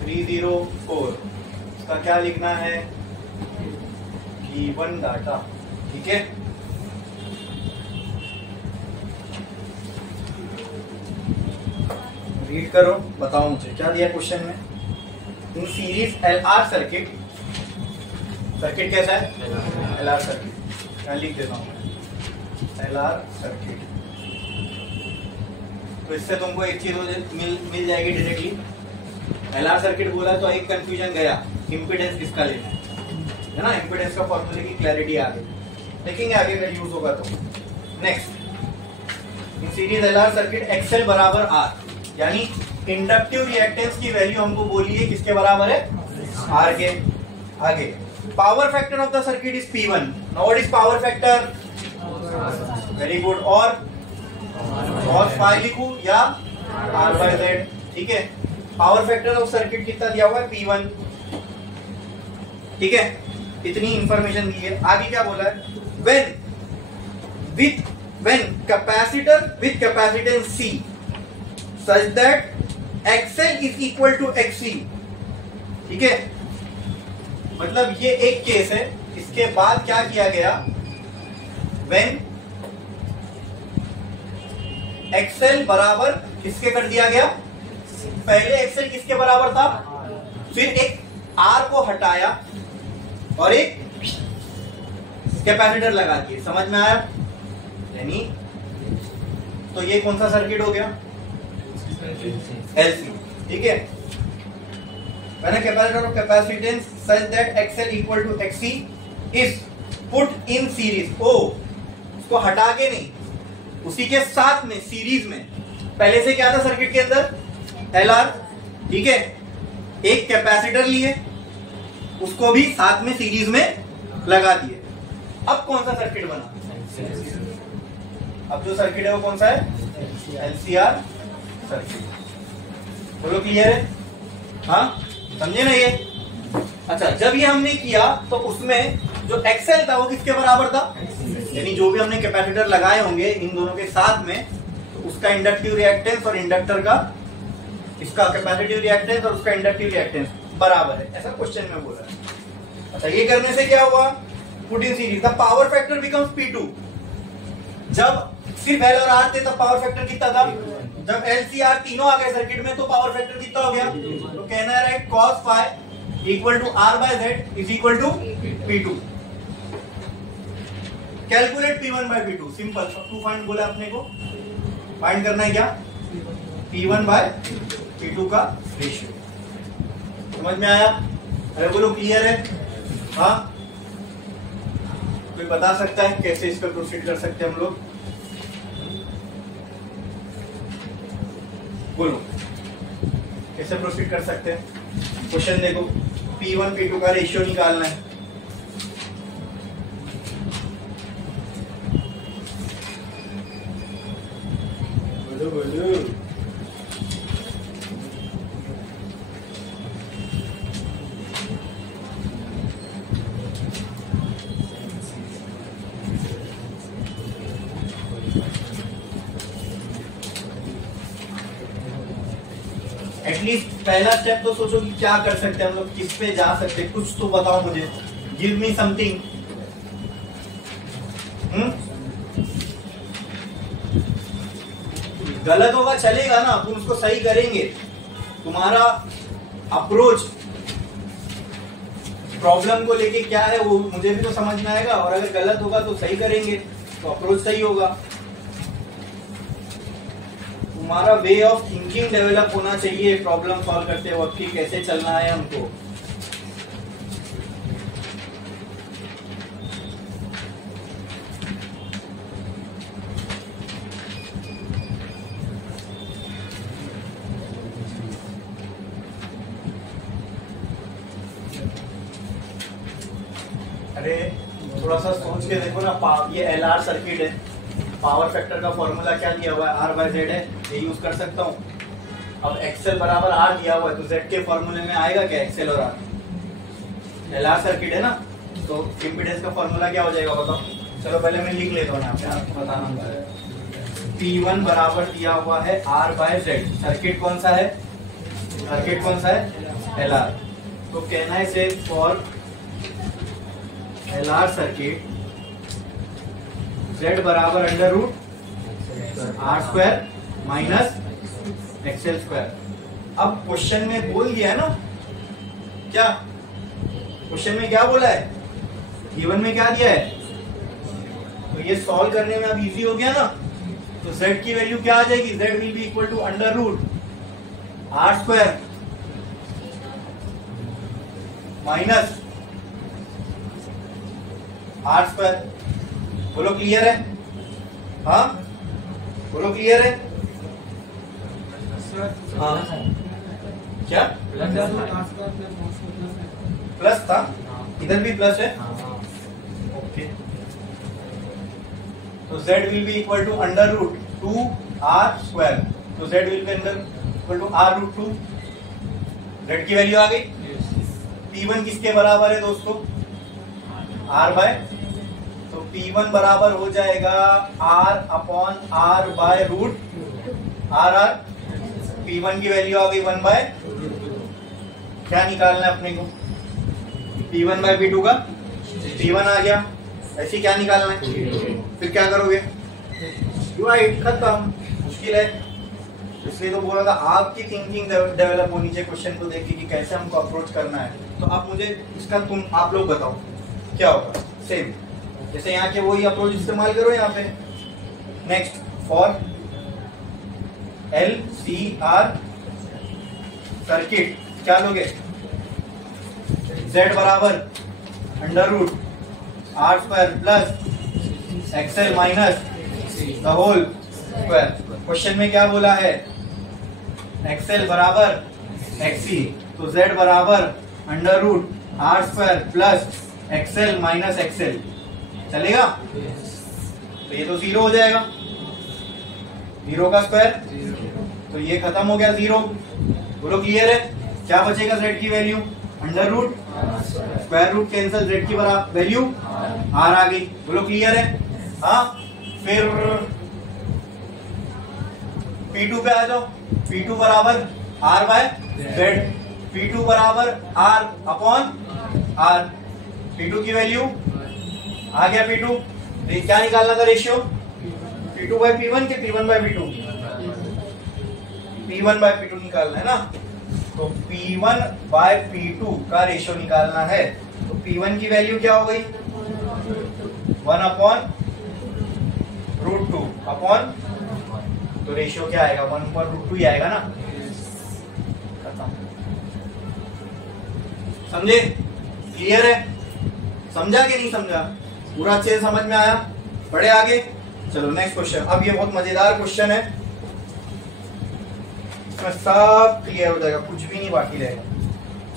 304। इसका क्या लिखना है? Given data, ठीक है। Read करो, बताओ मुझे क्या दिया क्वेश्चन में। In series LR circuit, circuit कैसा है? LR सर्किट, क्या लिख देता हूं LR सर्किट। तो इससे तुमको एक चीज मिल जाएगी डायरेक्टली। LR सर्किट बोला तो एक कंफ्यूजन गया, इम्पीडेंस किसका लेना है ना। इम्पीडेंस का फॉर्मूले की क्लैरिटी आ गई, देखेंगे आगे अगर यूज होगा तो। Next, in series LR circuit XL बराबर R, यानी इंडक्टिव रिएक्टेंस की वैल्यू हमको बोली है किसके बराबर है? R के। आगे power factor of the circuit is P1। Now what is power factor? Very good. और cos phi लिखूं या R/Z, ठीक है। पावर फैक्टर ऑफ सर्किट कितना दिया हुआ है? P1, ठीक है। इतनी इंफॉर्मेशन दी है। आगे क्या बोला है? when capacitor with capacitance C such that XL is equal to XC, ठीक है। मतलब ये एक केस है। इसके बाद क्या किया गया? when XL बराबर किसके कर दिया गया? पहले XL किसके बराबर था? फिर एक R को हटाया और एक कैपेसिटर लगा दिए। समझ में आया? यानी तो ये कौन सा सर्किट हो गया? LC, ठीक है। When a capacitor of capacitance such that XL equal to XC is put in series, उसको हटा के नहीं, उसी के साथ में सीरीज में। पहले से क्या था सर्किट के अंदर? LR, ठीक है। एक कैपेसिटर लिए, उसको भी साथ में सीरीज में लगा दिए। अब कौन सा सर्किट बना? अब जो सर्किट है वो कौन सा है? LCR circuit. बोलो क्लियर है? हाँ, समझे ना ये? अच्छा, जब ये हमने किया तो उसमें जो XL था वो किसके बराबर था? यानी जो भी हमने कैपेसिटर लगाए होंगे इन दोनों के साथ में, तो उसका इंडक्टिव रिएक्टेंस और इंडक्टर का, इसका कैपेसिटिव रिएक्टेंस और उसका इंडक्टिव रिएक्टेंस बराबर है, ऐसा क्वेश्चन में बोला है। अच्छा, ये करने से क्या हुआ? Put in series, the power factor becomes P2। जब सिर्फ L और R थे तब पावर फैक्टर कितना था? जब L C R तीनों आ गए सर्किट में तो पावर फैक्टर कितना हो गया? तो कहना है write cos phi equal to R by Z is equal to P2। Calculate P1 by P2, simple. अब 2 फाइंड बोला अपने को, फाइंड करना है क्या? P1 बाय P2 का रेशियो। समझ में आया? अरे बोलो क्लियर है? हाँ, कोई बता सकता है कैसे इसका प्रोसीड कर सकते हैं हम लोग? बोलो कैसे प्रोसीड कर सकते हैं? क्वेश्चन देखो, P1 P2 का रेशियो निकालना है। बोलो बोलो। एटलीस्ट पहला स्टेप तो सोचो कि क्या कर सकते हैं हम लोग, किस पे जा सकते हैं, कुछ तो बताओ मुझे, गिव मी समथिंग। गलत होगा चलेगा ना, तुम उसको सही करेंगे। तुम्हारा अप्रोच प्रॉब्लम को लेके क्या है वो मुझे भी तो समझ में आएगा, और अगर गलत होगा तो सही करेंगे तो अप्रोच सही होगा। तुम्हारा वे ऑफ थिंकिंग डेवलप होना चाहिए प्रॉब्लम सॉल्व करते वक्त कि कैसे चलना है हमको। अरे थोड़ा सा सोच के देखो ना, ये LR सर्किट है, पावर फैक्टर का फॉर्मूला क्या दिया हुआ है? R बाय Z है, ये यूज कर सकता हूँ। अब XL बराबर R दिया हुआ है तो Z के फॉर्मूले में आएगा क्या XL और R? LR सर्किट है ना, तो इम्पीडेंस का फॉर्मूला क्या हो जाएगा बताओ? चलो पहले मैं लिख लेता हूँ यहाँ पे, आपको बताना होता है। P1 बराबर दिया हुआ है R बाय Z। सर्किट कौन सा है? सर्किट कौन सा है? LR। तो कहना है say for LR circuit Z बराबर under root R square minus XL square. अब क्वेश्चन में बोल दिया है ना, क्या क्वेश्चन में क्या बोला है? गिवन में क्या दिया है? तो ये सॉल्व करने में अब इजी हो गया ना। तो Z की वैल्यू क्या आ जाएगी? Z will be equal to under root R square minus R square. बोलो क्लियर है? हाँ बोलो क्लियर है? हाँ क्या प्लस था? इधर भी प्लस है। ओके, तो Z will be equal to under root 2 R square. तो Z will be under equal to R root 2। Z की वैल्यू आ गई। P1 किसके बराबर है दोस्तों? R बाय, तो P1 बराबर हो जाएगा R upon R by root R। P1 की वैल्यू आ गई 1 बाय, क्या निकालना है अपने को? P1 बाय P2 का P1 आ गया, ऐसे क्या निकालना है? फिर क्या करोगे? खत्म। मुश्किल है, इसलिए तो बोला था आपकी थिंकिंग डेवलप होनी चाहिए क्वेश्चन को देख के कि कैसे हमको अप्रोच करना है। तो अब मुझे इसका आप लोग बताओ क्या होगा? सेम जैसे यहाँ के वही अप्रोच इस्तेमाल करो यहाँ पे। नेक्स्ट फॉर LCR सर्किट क्या लोगे? Z बराबर under root R square plus XL minus the whole square. Question में क्या बोला है? XL बराबर XC, तो Z बराबर under root R square plus XL minus XL। चलेगा? तो ये तो 0 हो जाएगा, 0 का स्क्वायर, तो ये खत्म हो गया 0। बोलो क्लियर है? क्या बचेगा? Z की value under root, square root cancel, Z की बराबर वैल्यू R आ गई। बोलो क्लियर है? हाँ, फिर P2 पे आ जाओ। P2 बराबर R बाय Z, P2 बराबर R अपॉन R। P2 की वैल्यू आ गया P2। क्या निकालना था रेशियो? P2 बाय P1 के P1 by P2? P1 by P2 निकालना है ना, तो P1 बाय P2 का रेशियो निकालना है। तो P1 की वैल्यू क्या हो गई 1/√2 अपॉन, तो रेशियो क्या आएगा 1/√2 ही आएगा ना। समझे? क्लियर है? समझा कि नहीं समझा? पूरा अच्छे से समझ में आया? बढ़े आगे, चलो नेक्स्ट क्वेश्चन। अब ये बहुत मजेदार क्वेश्चन है, इसमें सब क्लियर हो जाएगा, कुछ भी नहीं बाकी रहेगा।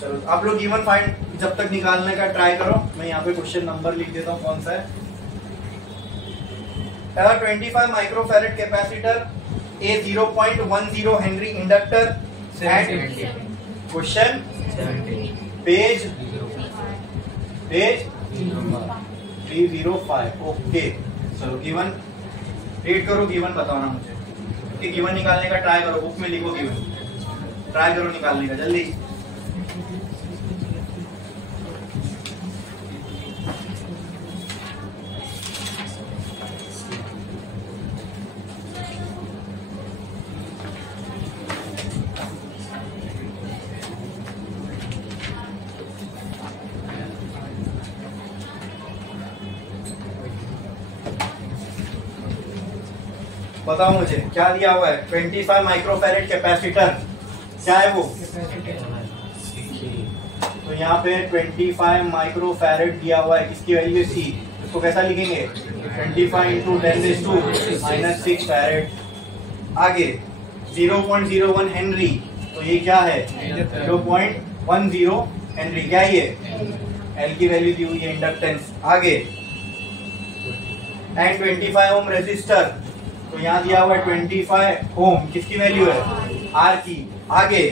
चलो आप लोग गिवन फाइंड जब तक निकालने का ट्राई करो, मैं यहाँ पे क्वेश्चन नंबर लिख देता हूँ कौन सा है। 25 microfarad capacitor, A 0.10 Henry inductor and question page 305। Okay चलो गिवन रीड करो, गिवन बताना मुझे कि गिवन निकालने का ट्राई करो, बुक में लिखो गिवन, ट्राई करो निकालने का जल्दी। बताओ मुझे क्या दिया हुआ है। 25 माइक्रोफैरेड कैपेसिटर, क्या है वो? तो यहाँ पे 25 माइक्रोफैरेड दिया हुआ है, किसकी वैल्यू सी। इसको कैसा लिखेंगे 25 इंटू 10⁻⁻6 फैरेड। आगे 0.01 हेनरी, तो ये क्या है 0.10 हेनरी, क्या ये एल की वैल्यू दी हुई है इंडक्टेंस। आगे एंड 25 ओम रेजिस्टर, तो यहाँ दिया हुआ है 25 ओम, किसकी वैल्यू है आर की। आगे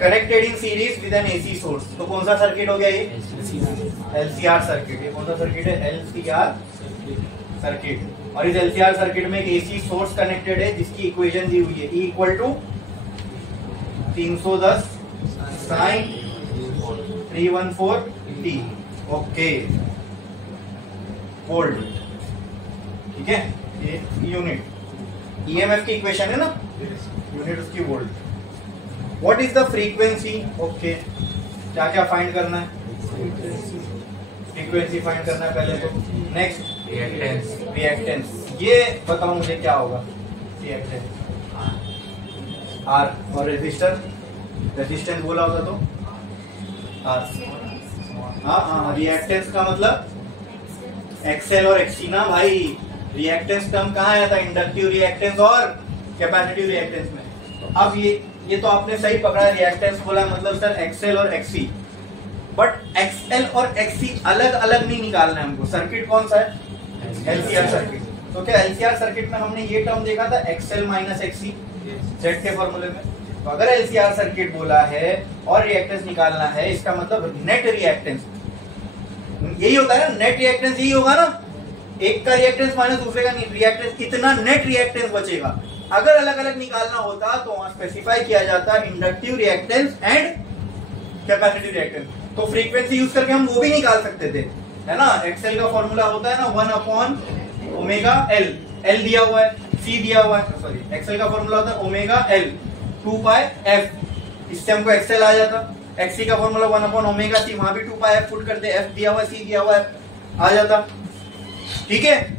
connected in series with N AC source, तो कौन सा सर्किट हो गया ये एलसीआर सर्किट। ये कौन सा सर्किट है एलसीआर सर्किट। और इस एलसीआर सर्किट में एक एसी सोर्स कनेक्टेड है जिसकी इक्वेशन दी हुई है E = 310 sin 314t। Okay volt, ठीक है, ये यूनिट ईएमएफ की इक्वेशन है ना, यूनिट उसकी volt. What is the frequency. Okay क्या क्या फाइंड करना है, फ्रीक्वेंसी फाइंड करना है पहले तो। नेक्स्ट रिएक्टेंस, ये बताओ मुझे क्या होगा रिएक्टेंस आर, और रेजिस्टेंस बोला होगा तो आर। हाँ रिएक्टेंस का मतलब एक्सएल और एक्सी ना भाई। रिएक्टेंस टर्म कहाँ आया था इंडक्टिव रिएक्टेंस और कैपेसिटिव रिएक्टेंस में। तो अब ये तो आपने सही पकड़ा, रिएक्टेंस बोला मतलब सर एक्सएल और एक्सी, बट एक्सएल और एक्सी अलग अलग नहीं निकालना है हमको। सर्किट कौन सा है एलसीआर सर्किट। तो क्या एलसीआर सर्किट में हमने ये टर्म देखा था एक्सएल माइनस एक्सी जेड के फॉर्मूले में। तो अगर एलसीआर सर्किट बोला है और रिएक्टेंस निकालना है, इसका मतलब नेट रिएक्टेंस यही होता है ना, नेट रिएक्टेंस यही होगा ना, एक का रिएक्टेंस माइनस दूसरे का रिएक्टेंस, कितना नेट रिएक्टेंस बचेगा। अगर अलग अलग निकालना होता तो वहां स्पेसिफाई किया जाता inductive reactance and capacitive reactance. तो फ्रीक्वेंसी यूज करके हम वो भी निकाल सकते थे, है ना। एक्सएल का फॉर्मूला होता है ना 1/ω_L, एल दिया हुआ है, सी दिया हुआ है, सॉरी एक्सएल का फॉर्मूला होता है ω_L 2πf, इससे हमको एक्सएल आ जाता। एक्सी का फॉर्मूला 1/ω_C, वहां भी 2πf पुट करते, एफ दिया हुआ है, सी दिया हुआ है, आ जाता। ठीक है,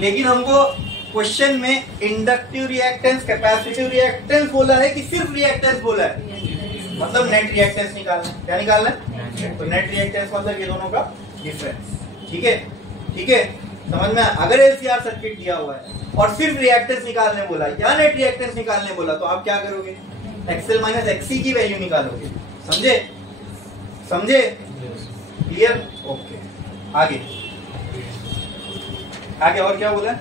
लेकिन हमको क्वेश्चन में इंडक्टिव रिएक्टेंस कैपेसिटिव रिएक्टेंस बोला है कि सिर्फ रिएक्टेंस बोला है, मतलब नेट रिएक्टेंस निकालना है। क्या निकालना है तो नेट रिएक्टेंस मतलब ये दोनों का डिफरेंस। ठीक है, ठीक है, समझ में। अगर एलसीआर सर्किट दिया हुआ है और सिर्फ रिएक्टेंस निकालने बोला या नेट रिएक्टेंस निकालने बोला, तो आप क्या करोगे एक्सएल माइनस एक्सी की वैल्यू निकालोगे। समझे, समझे, क्लियर। ओके आगे आगे और क्या बोला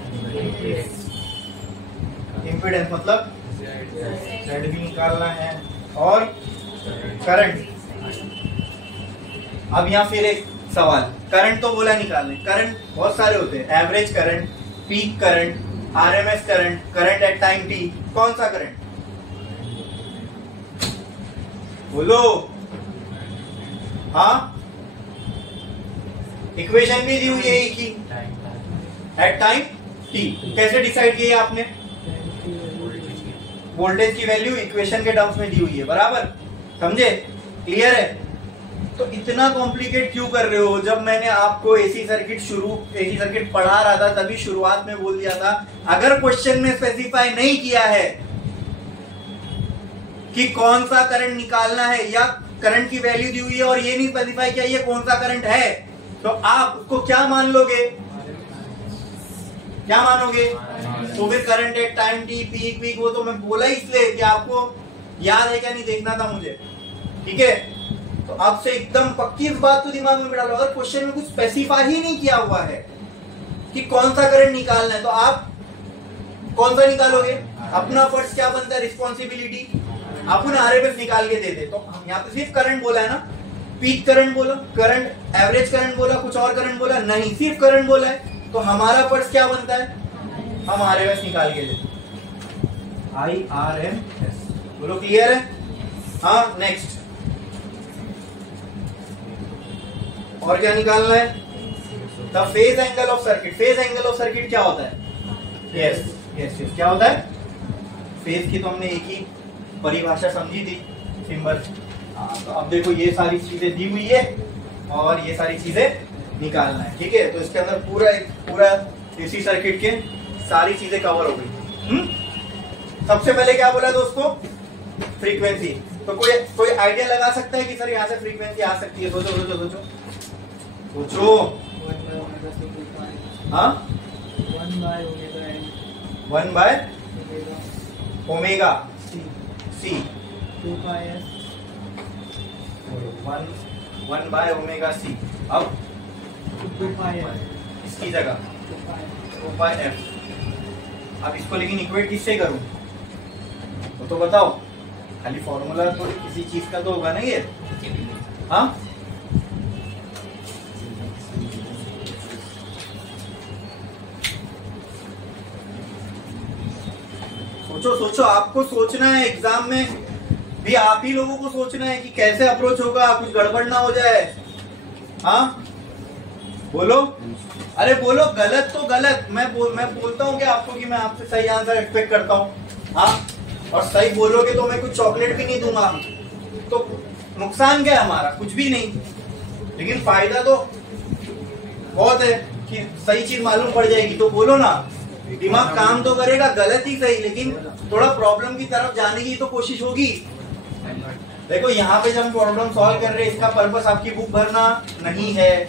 इम्पीडेंस मतलब जेड भी निकालना है और करंट। अब यहाँ फिर एक सवाल, करंट तो बोला निकालने, करंट बहुत सारे होते हैं, average current, peak current, RMS current, current at time T, कौन सा करंट बोलो। हाँ इक्वेशन भी दी हुई है एक ही, एट टाइम टी। कैसे डिसाइड किया आपने वोल्टेज की वैल्यू इक्वेशन के टर्म्स में दी हुई है, बराबर, समझे, क्लियर है। तो इतना कॉम्प्लिकेट क्यों कर रहे हो? जब मैंने आपको एसी सर्किट पढ़ा रहा था तभी शुरुआत में बोल दिया था, अगर क्वेश्चन में स्पेसिफाई नहीं किया है कि कौन सा करंट निकालना है या करंट की वैल्यू दी हुई है और ये नहीं स्पेसिफाई किया ये कौन सा करंट है, तो आप उसको क्या मान लोगे, क्या मानोगे? तो फिर current at time T, peak वीक, वो तो मैं बोला इसलिए कि आपको याद है क्या नहीं देखना था मुझे, ठीक है। तो अब से एकदम पक्की इस बात को दिमाग में बिठा लो, अगर क्वेश्चन में कुछ स्पेसिफाई ही नहीं किया हुआ है कि कौन सा करंट निकालना है, तो आप कौन सा निकालोगे? अपना फर्ज क्या बनता है, रिस्पॉन्सिबिलिटी, अपन आरएमएस निकाल के दे दे। तो यहाँ पे सिर्फ करंट बोला है ना, पीक करंट बोला, करंट एवरेज करंट बोला, कुछ और करंट बोला नहीं, सिर्फ करंट बोला है। तो हमारा फर्ज क्या बनता है, हम आरएमएस निकाल के दे, IRMS, बोलो क्लियर है? हाँ, नेक्स्ट और क्या निकालना है? The phase angle of circuit. Phase angle of circuit क्या होता है? यस यस यस, क्या होता है? फेज की तो हमने एक ही परिभाषा समझी थी, सिंबल। तो अब देखो ये सारी चीजें दी हुई है और ये सारी चीजें निकालना है, ठीक है। तो इसके अंदर पूरा एसी सर्किट के सारी चीजें कवर हो गई। सबसे पहले क्या बोला दोस्तों? फ्रीक्वेंसी। तो कोई आइडिया लगा सकता है कि सर यहाँ से फ्रीक्वेंसी आ सकती है? सोचो सोचो सोचो सोचो। हाँ, 1 by omega C, 1 by omega C. अब इसकी जगह 2 पाई एफ। अब इसको लेकिन इक्वेट किससे करूं, तो बताओ। खाली फॉर्मूला तो किसी चीज का तो होगा ना ये। हाँ, सोचो सोचो, आपको सोचना है, एग्जाम में भी आप ही लोगों को सोचना है कि कैसे अप्रोच होगा, कुछ गड़बड़ ना हो जाए। हाँ बोलो, अरे बोलो, गलत तो गलत। मैं बोलता हूँ कि आपको कि मैं आपसे सही आंसर एक्सपेक्ट करता हूँ, हाँ, और सही बोलोगे तो मैं कुछ चॉकलेट भी नहीं दूंगा। तो नुकसान क्या है हमारा? कुछ भी नहीं, लेकिन फायदा तो बहुत है कि सही चीज मालूम पड़ जाएगी। तो बोलो ना, दिमाग काम तो करेगा, गलत ही सही, लेकिन थोड़ा प्रॉब्लम की तरफ जाने की तो कोशिश होगी। देखो यहाँ पे जब हम प्रॉब्लम सॉल्व कर रहे हैं, इसका पर्पस आपकी बुक भरना नहीं है,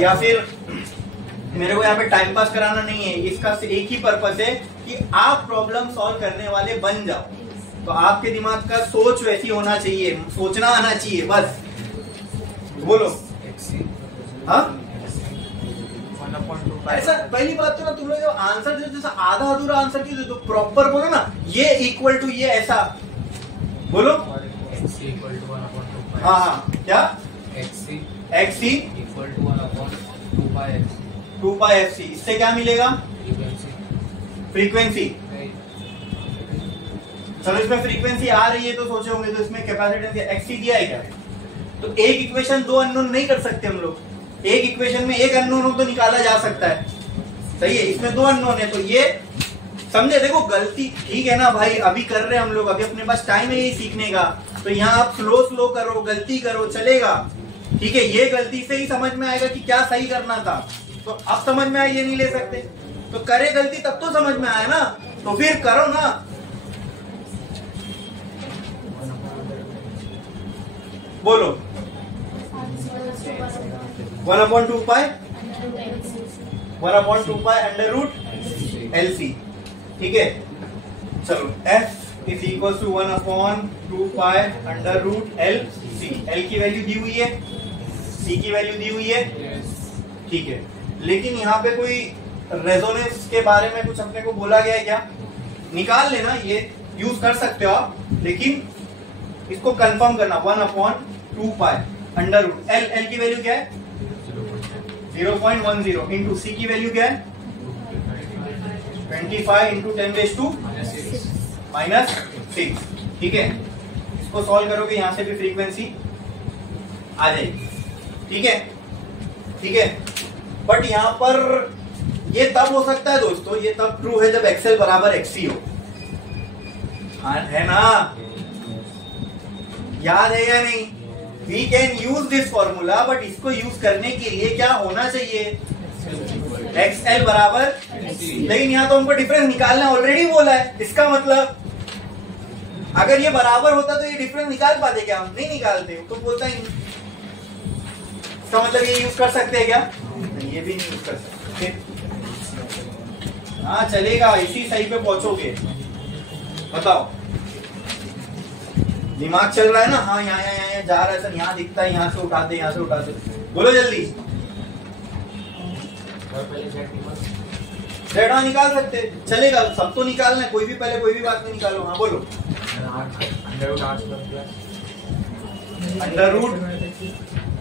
या फिर मेरे को यहाँ पे टाइम पास कराना नहीं है। इसका एक ही पर्पस है कि आप प्रॉब्लम सॉल्व करने वाले बन जाओ। तो आपके दिमाग का सोच वैसी होना चाहिए, सोचना आना चाहिए, बस। बोलो हाँ, ऐसा पहली बात तो ना, तुम लोग आंसर दे, जैसा आधा अधूरा आंसर क्यों दे दो, प्रॉपर बोलो ना। ये इक्वल टू ये, ऐसा बोलो। हाँ हाँ, क्या? XC equal to 2 pi FC। इससे क्या मिलेगा? फ्रीक्वेंसी। चलो, इसमें फ्रीक्वेंसी आ रही है तो सोचे होंगे, तो इसमें कैपेसिटेंस XC दिया है क्या? तो एक इक्वेशन दो अननोन नहीं कर सकते हम लोग। एक इक्वेशन में एक अननोन हो तो निकाला जा सकता है, सही है। इसमें 2 अननोन है, तो ये समझे। देखो गलती ठीक है ना भाई, अभी कर रहे हैं हम लोग, अभी अपने पास टाइम है ये सीखने का। तो यहाँ आप स्लो करो, गलती करो, चलेगा, ठीक है। ये गलती से ही समझ में आएगा कि क्या सही करना था। तो अब समझ में आए, ये नहीं ले सकते, तो करे गलती तब तो समझ में आया ना, तो फिर करो ना। बोलो 1/2 pi 1/2 pi under root LC, ठीक है। चलो, F is equal to 1/2 pi under root LC। L की वैल्यू दी हुई है, C की वैल्यू दी हुई है, ठीक है। लेकिन यहाँ पे कोई रेजोनेंस के बारे में कुछ अपने को बोला गया है क्या? निकाल लेना, ये यूज कर सकते हो आप, लेकिन इसको कंफर्म करना। 1/2 पाई अंडर रूट L की वैल्यू क्या है? 0.10 इंटू C की वैल्यू क्या है? 25 इंटू 10⁻⁻⁶, ठीक है। इसको सॉल्व करोगे, यहां से भी फ्रीक्वेंसी आ जाएगी, ठीक है, ठीक है। बट यहां पर ये तब हो सकता है दोस्तों, ये तब ट्रू है जब XL बराबर XC हो। है ना, याद है या नहीं? We can use this formula, but इसको यूज करने के लिए क्या होना चाहिए? XL बराबर, लेकिन यहाँ तो हमको डिफरेंस निकालना ऑलरेडी बोला है। इसका मतलब अगर ये बराबर होता तो ये डिफरेंस निकाल पाते क्या? हम नहीं निकालते, तो बोलता ही नहीं। इसका मतलब ये यूज कर सकते हैं क्या? नहीं, ये भी नहीं यूज कर सकते। हाँ चलेगा, इसी सही पे पहुंचोगे। बताओ, दिमाग चल रहा है ना? हाँ यहाँ जा रहा है सर, यहाँ दिखता है, यहाँ से उठाते, यहाँ से उठाते। बोलो जल्दी। जेड निकाल सकते, चलेगा, सब तो निकालना है, कोई भी पहले कोई भी बात में निकालो। हाँ बोलो। Under root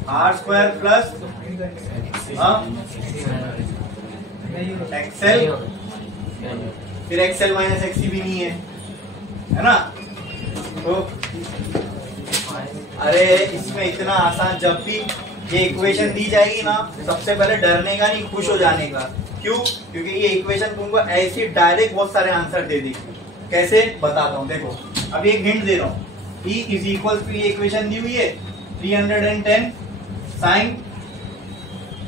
R square plus XL, फिर एक्सएल माइनस एक्सी भी नहीं है ना? तो अरे इसमें इतना आसान, जब भी ये इक्वेशन दी जाएगी ना, सबसे पहले डरने का नहीं, खुश हो जाने का। क्यों? क्योंकि ये इक्वेशन तुमको ऐसी डायरेक्ट बहुत सारे आंसर दे देगी। कैसे बताता हूँ, देखो अभी एक हिंट दे रहा हूँ। E इज इक्वल टू, ये इक्वेशन दी हुई है 310 साइन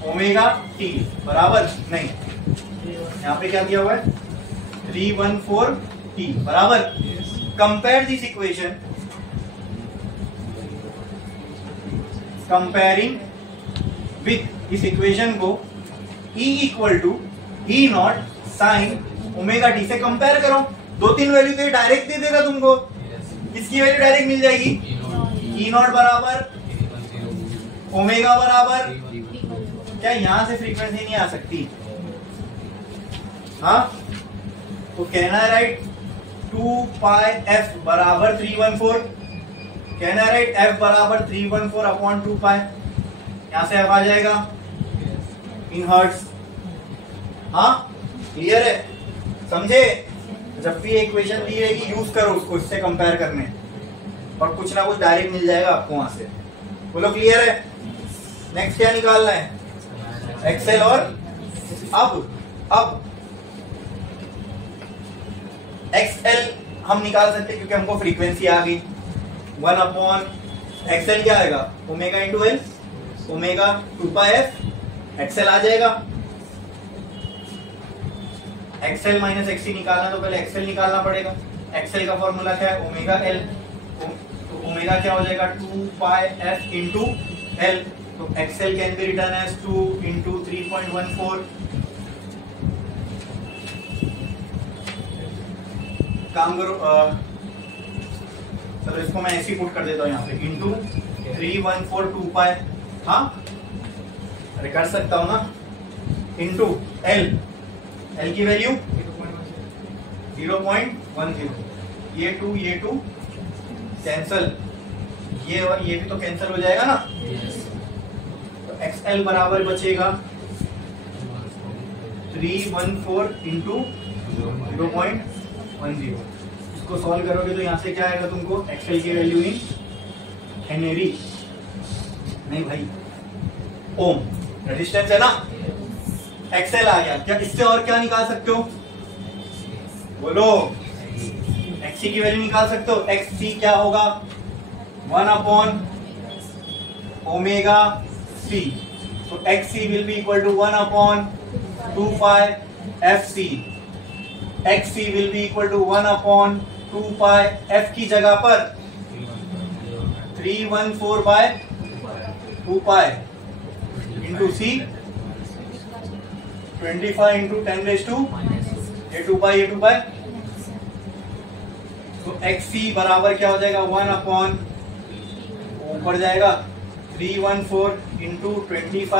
ओमेगा टी बराबर, नहीं यहाँ पे क्या दिया हुआ है 314 टी बराबर। Compare this equation, comparing with इस इक्वेशन को E equal to E not sine omega T से कंपेयर करो। 2-3 वैल्यू तो डायरेक्ट दे देगा तुमको, इसकी वैल्यू डायरेक्ट मिल जाएगी। E नॉट बराबर ओमेगा बराबर, क्या यहां से फ्रीक्वेंसी नहीं आ सकती? हाँ तो कहना है राइट 2 पाई f बराबर 314, कहना है राइट f बराबर 314 अपॉन 2 पाई, यहां से f आ जाएगा इन हर्ट्ज। हाँ क्लियर है, समझे? जब भी इक्वेशन दी रहेगी यूज करो उसको, इससे कंपेयर करने, और कुछ ना कुछ डायरेक्ट मिल जाएगा आपको वहां से। बोलो क्लियर है? नेक्स्ट क्या निकालना है? एक्सेल, और अब एक्सएल हम निकाल सकते हैं क्योंकि हमको फ्रीक्वेंसी आ गई। 1 अपॉन एक्सएल क्या आएगा? Omega into L, omega 2 pi F, XL आ जाएगा। एक्सएल माइनस एक्सी निकालना तो पहले एक्सएल निकालना पड़ेगा। एक्सएल का फॉर्मूला क्या है? ओमेगा एल, तो ओमेगा क्या हो जाएगा 2 पाई एफ इंटू एल, तो XL can be written as 2 into 3.14। काम करो, चलो इसको मैं ऐसे ही पुट कर देता हूँ यहाँ पे, इंटू 3142 पाई। हाँ अरे कर सकता हूँ ना, इंटू एल, एल की वैल्यू 0.10, ये 2 कैंसल, ये और ये भी तो कैंसल हो जाएगा ना। तो एक्सएल बराबर बचेगा 314 इंटू 0.10। इसको सॉल्व करोगे तो यहाँ से क्या आएगा तुमको? एक्सएल की वैल्यू इन हेनरी, नहीं भाई ओम, रेजिस्टेंस है ना। एक्सएल आ गया, क्या इससे और क्या निकाल सकते हो? बोलो। एक्सी की वैल्यू निकाल सकते हो। एक्सी क्या होगा? 1 अपॉन ओमेगा सी, तो XC will be equal to 1 upon 2 pi F C. XC will be equal to 1 upon 2 pi F की जगह पर 314 by 2 pi into C 25 into 10 raise to ये 2 पाई तो एक्सी बराबर क्या हो जाएगा? 1 अपॉन ऊपर जाएगा 314 इंटू 25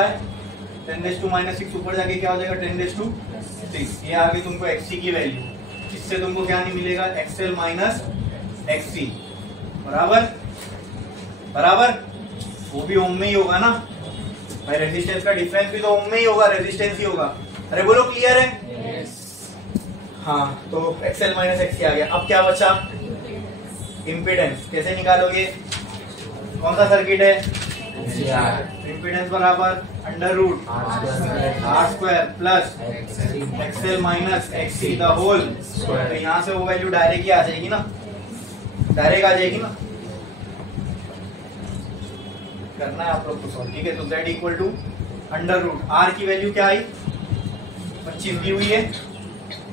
10 रेज़ टू -6 ऊपर जाके क्या हो जाएगा? 10 रेज़ टू 6। ये आगे तुमको एक्सी की वैल्यू, इससे तुमको क्या नहीं मिलेगा? एक्सएल माइनस एक्सी बराबर वो भी ओम में ही होगा ना भाई, रेजिस्टेंस का डिफरेंस भी तो ओम में ही होगा, रेजिस्टेंस ही होगा। अरे बोलो क्लियर है? yes. हाँ तो एक्सएल माइनस एक्सी आ गया। अब क्या बचा? इम्पीडेंस। कैसे निकालोगे? कौन सा सर्किट है? इम्पीडेंस बराबर under root R square plus XL minus XC the whole. तो यहाँ से वो वैल्यू डायरेक्ट ही आ जाएगी ना, डायरेक्ट आ जाएगी ना, करना है आप लोग को सॉल्व, ठीक है। तो z equal to under root r की वैल्यू क्या आई 25 दी हुई है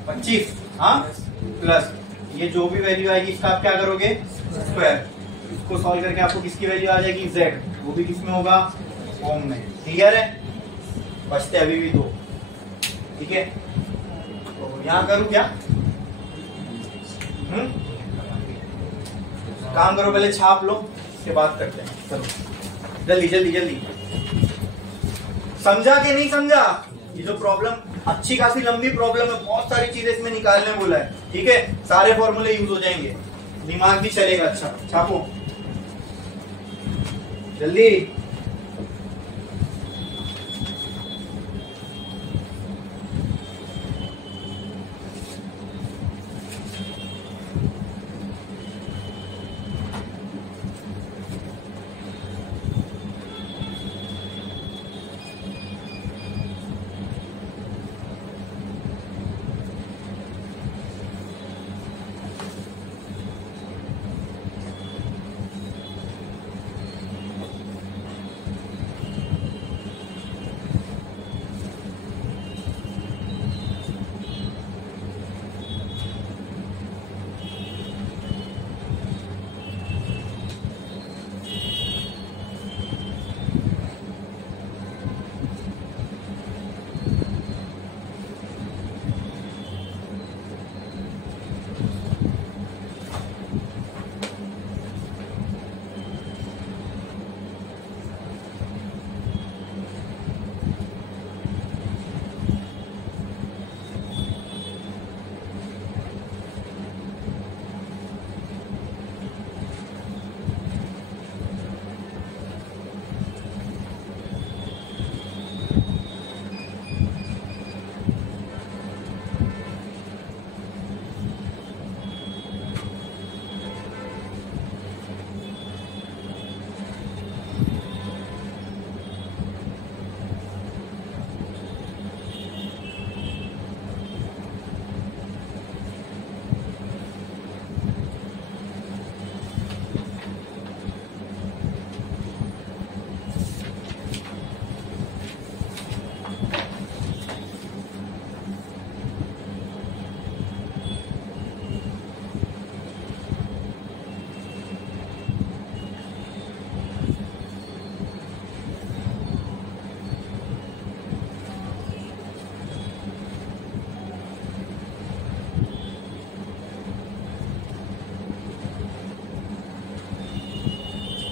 25, हाँ प्लस ये जो भी वैल्यू आएगी इसका आप क्या करोगे स्क्वायर, इसको सॉल्व करके आपको किसकी वैल्यू आ जाएगी z, वो भी किसमें होगा ओम में, क्लियर है। बचते अभी भी 2, ठीक है। तो यहां करूं क्या, काम करो पहले छाप लो, उसके बाद करते हैं, चलो जल्दी जल्दी जल्दी। समझा कि नहीं समझा, ये जो प्रॉब्लम अच्छी खासी लंबी प्रॉब्लम है, बहुत सारी चीजें इसमें निकालने बोला है, ठीक है। सारे फॉर्मूले यूज हो जाएंगे, दिमाग भी चलेगा। अच्छा छापो जल्दी।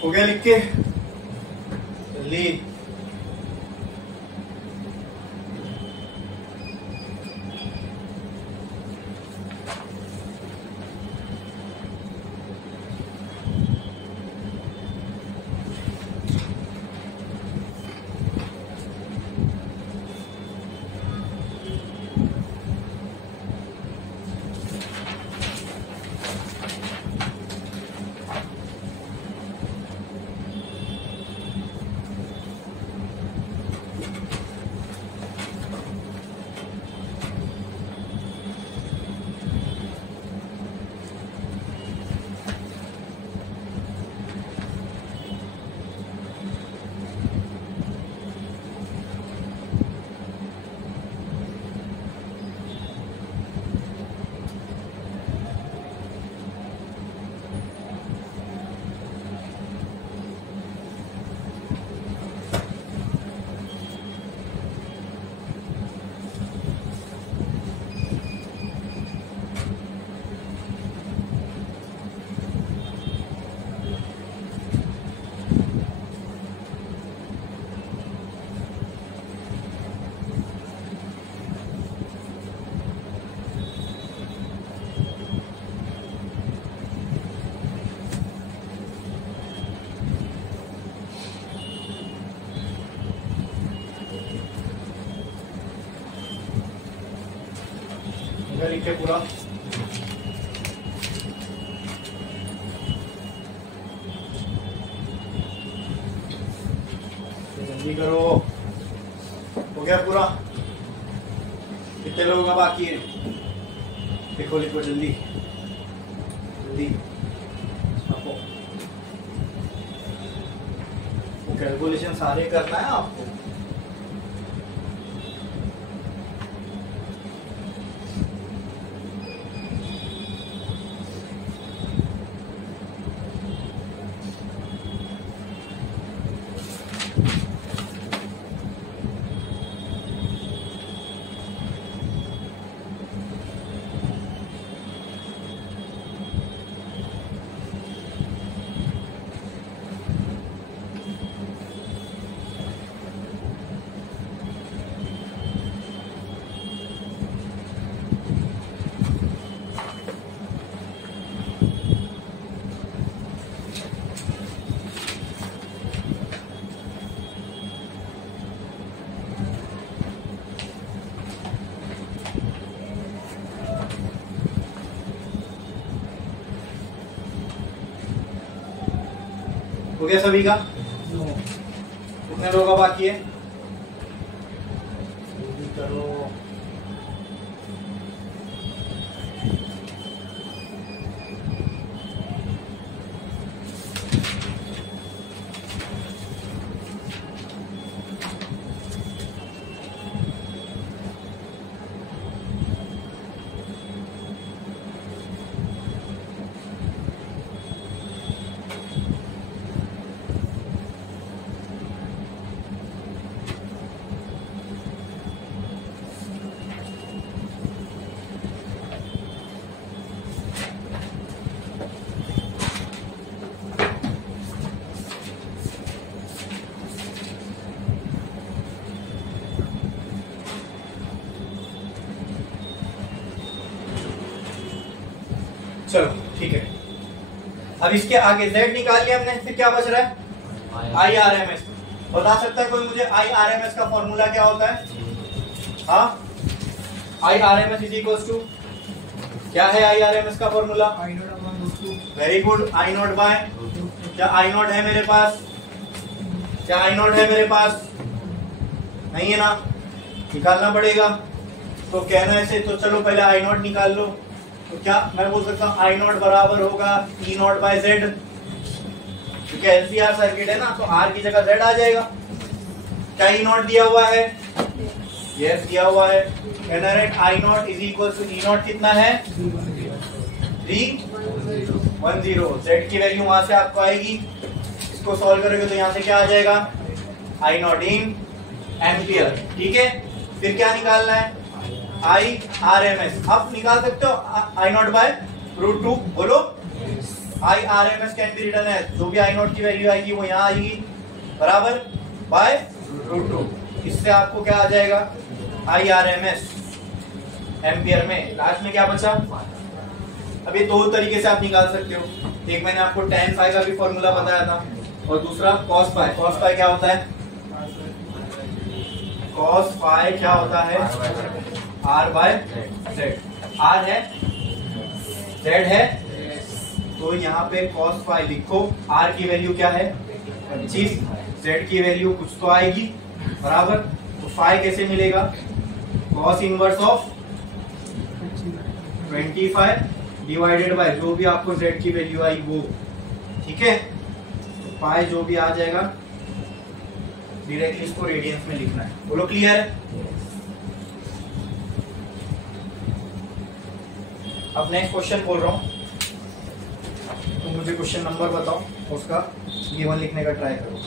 हो गया लिख के जल्दी। लिखे पूरा जल्दी करो। हो गया पूरा? कितने लोगों का बाकी है? लिखो लिखो जल्दी जल्दी। कैलकुलेशन सारे करना है आपको। हो गया सभी का? कितने लोगों का बाकी है? करो। चलो ठीक है, अब इसके आगे z निकाल लिया हमने, फिर क्या बच रहा है? I R M S. बता सकता है कोई मुझे आई आर एम एस का फॉर्मूला क्या होता है? हाँ, I R M S is equal to क्या है? आई आर एम एस का formula very good, I not by क्या आई नॉट है मेरे पास? क्या आई नॉट है मेरे पास? नहीं है ना, निकालना पड़ेगा। तो कहना ऐसे, तो चलो पहले आई नॉट निकाल लो। तो क्या मैं बोल सकता हूँ आई नॉट बराबर होगा ई नॉट बाय जेड, क्योंकि एलसीआर सर्किट है ना, तो आर की जगह जेड आ जाएगा। क्या ई नॉट दिया हुआ है? यस दिया हुआ है। कहना है I naught is equal to E naught कितना है? 310। जेड की वैल्यू वहां से आपको आएगी, इसको सॉल्व करोगे तो यहाँ से क्या आ जाएगा? I not in ampere. ठीक है, फिर क्या निकालना है? I R M S. आप निकाल सकते हो आई नॉट बाय √2। बोलो, I R M S can be written है, जो भी आई नॉट की वैल्यू आएगी वो यहाँ आएगी, बराबर बाय √2। इससे आपको क्या आ जाएगा? I R M S ampere में। लास्ट में क्या बचा? अब ये दो तरीके से आप निकाल सकते हो। एक मैंने आपको tan फाई का भी फॉर्मूला बताया था, और दूसरा cos फाई। cos फाई क्या होता है? cos फाई क्या होता है? R by Z। R है, Z है, तो यहाँ पे cos फाई लिखो। R की वैल्यू क्या है? 25। Z की वैल्यू कुछ तो आएगी, बराबर। तो फाई कैसे मिलेगा? cos inverse of 25 divided by जो भी आपको Z की वैल्यू आई वो। ठीक है, तो पाई जो भी आ जाएगा डायरेक्टली इसको रेडियंस में लिखना है। बोलो क्लियर है? अब नेक्स्ट क्वेश्चन बोल रहा हूं, तो मुझे क्वेश्चन नंबर बताओ, उसका गिवन लिखने का ट्राई करो।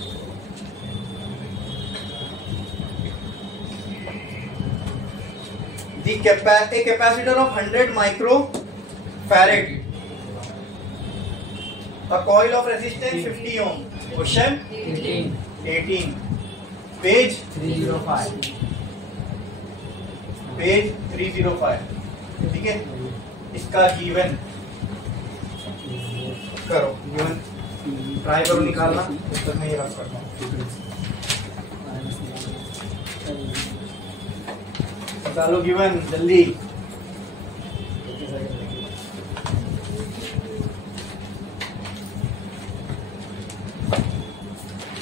A capacitor of 100 microfarad, a coil of resistance 50 ohm. Question 18, page 305, page 305। ठीक है, इसका गिवन करो, गिवन ट्राई करो निकालना, तब तक मैं ये रख करता हूँ। निकालो गिवन जल्दी।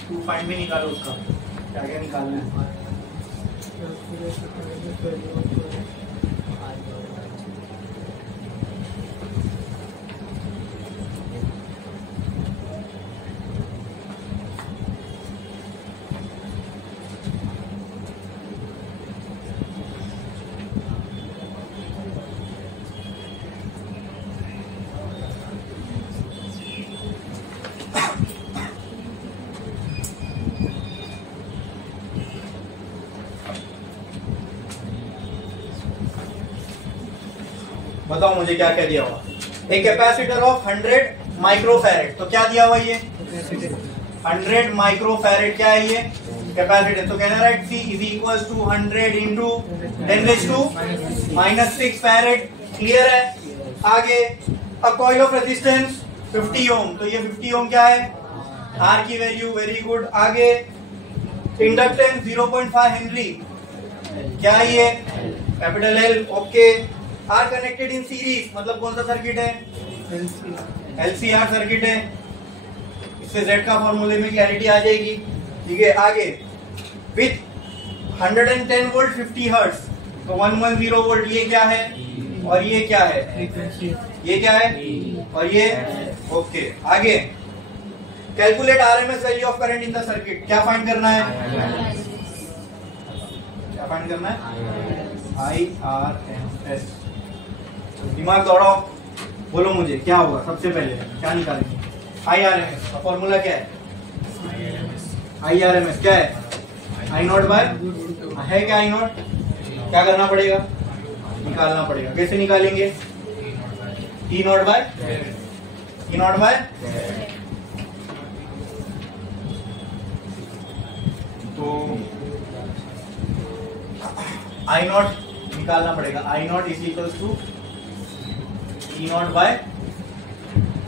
टू फाइंड भी निकालो उसका, क्या क्या निकालना है। बताओ मुझे क्या क्या दिया हुआ। एक कैपेसिटर ऑफ 100 माइक्रोफैरेड, तो क्या दिया हुआ ये 100 माइक्रोफैरेड, क्या है ये कैपेसिटर। तो कहना write C is equal to 100 into 10⁻⁻6 farad. Clear है। आगे a coil of resistance 50 ohm, तो ये 50 ओम क्या है R की वैल्यू, वेरी गुड। आगे इंडक्टेंस 0.5 हेनरी, क्या है ये capital L, okay. Are connected in series, मतलब कौन सा सर्किट है LCR सर्किट है। इससे Z का फॉर्मूले में क्लैरिटी आ जाएगी। ठीक है। आगे विथ 110 वोल्ट 50 हर्ट्ज, तो 110 वोल्ट, ये क्या है और ये क्या है, ये क्या है और ये, ओके। आगे calculate RMS value of current in the circuit, क्या फाइंड करना है, क्या फाइंड करना है IRMS। दिमाग दौड़ाओ, बोलो मुझे क्या होगा, सबसे पहले क्या निकालेंगे IRMS का फॉर्मूला क्या है, IRMS क्या है I नॉट बाय है क्या, I नॉट क्या करना पड़ेगा, निकालना पड़ेगा। कैसे निकालेंगे E नॉट बाय तो I नॉट निकालना पड़ेगा, I not is equal to E not by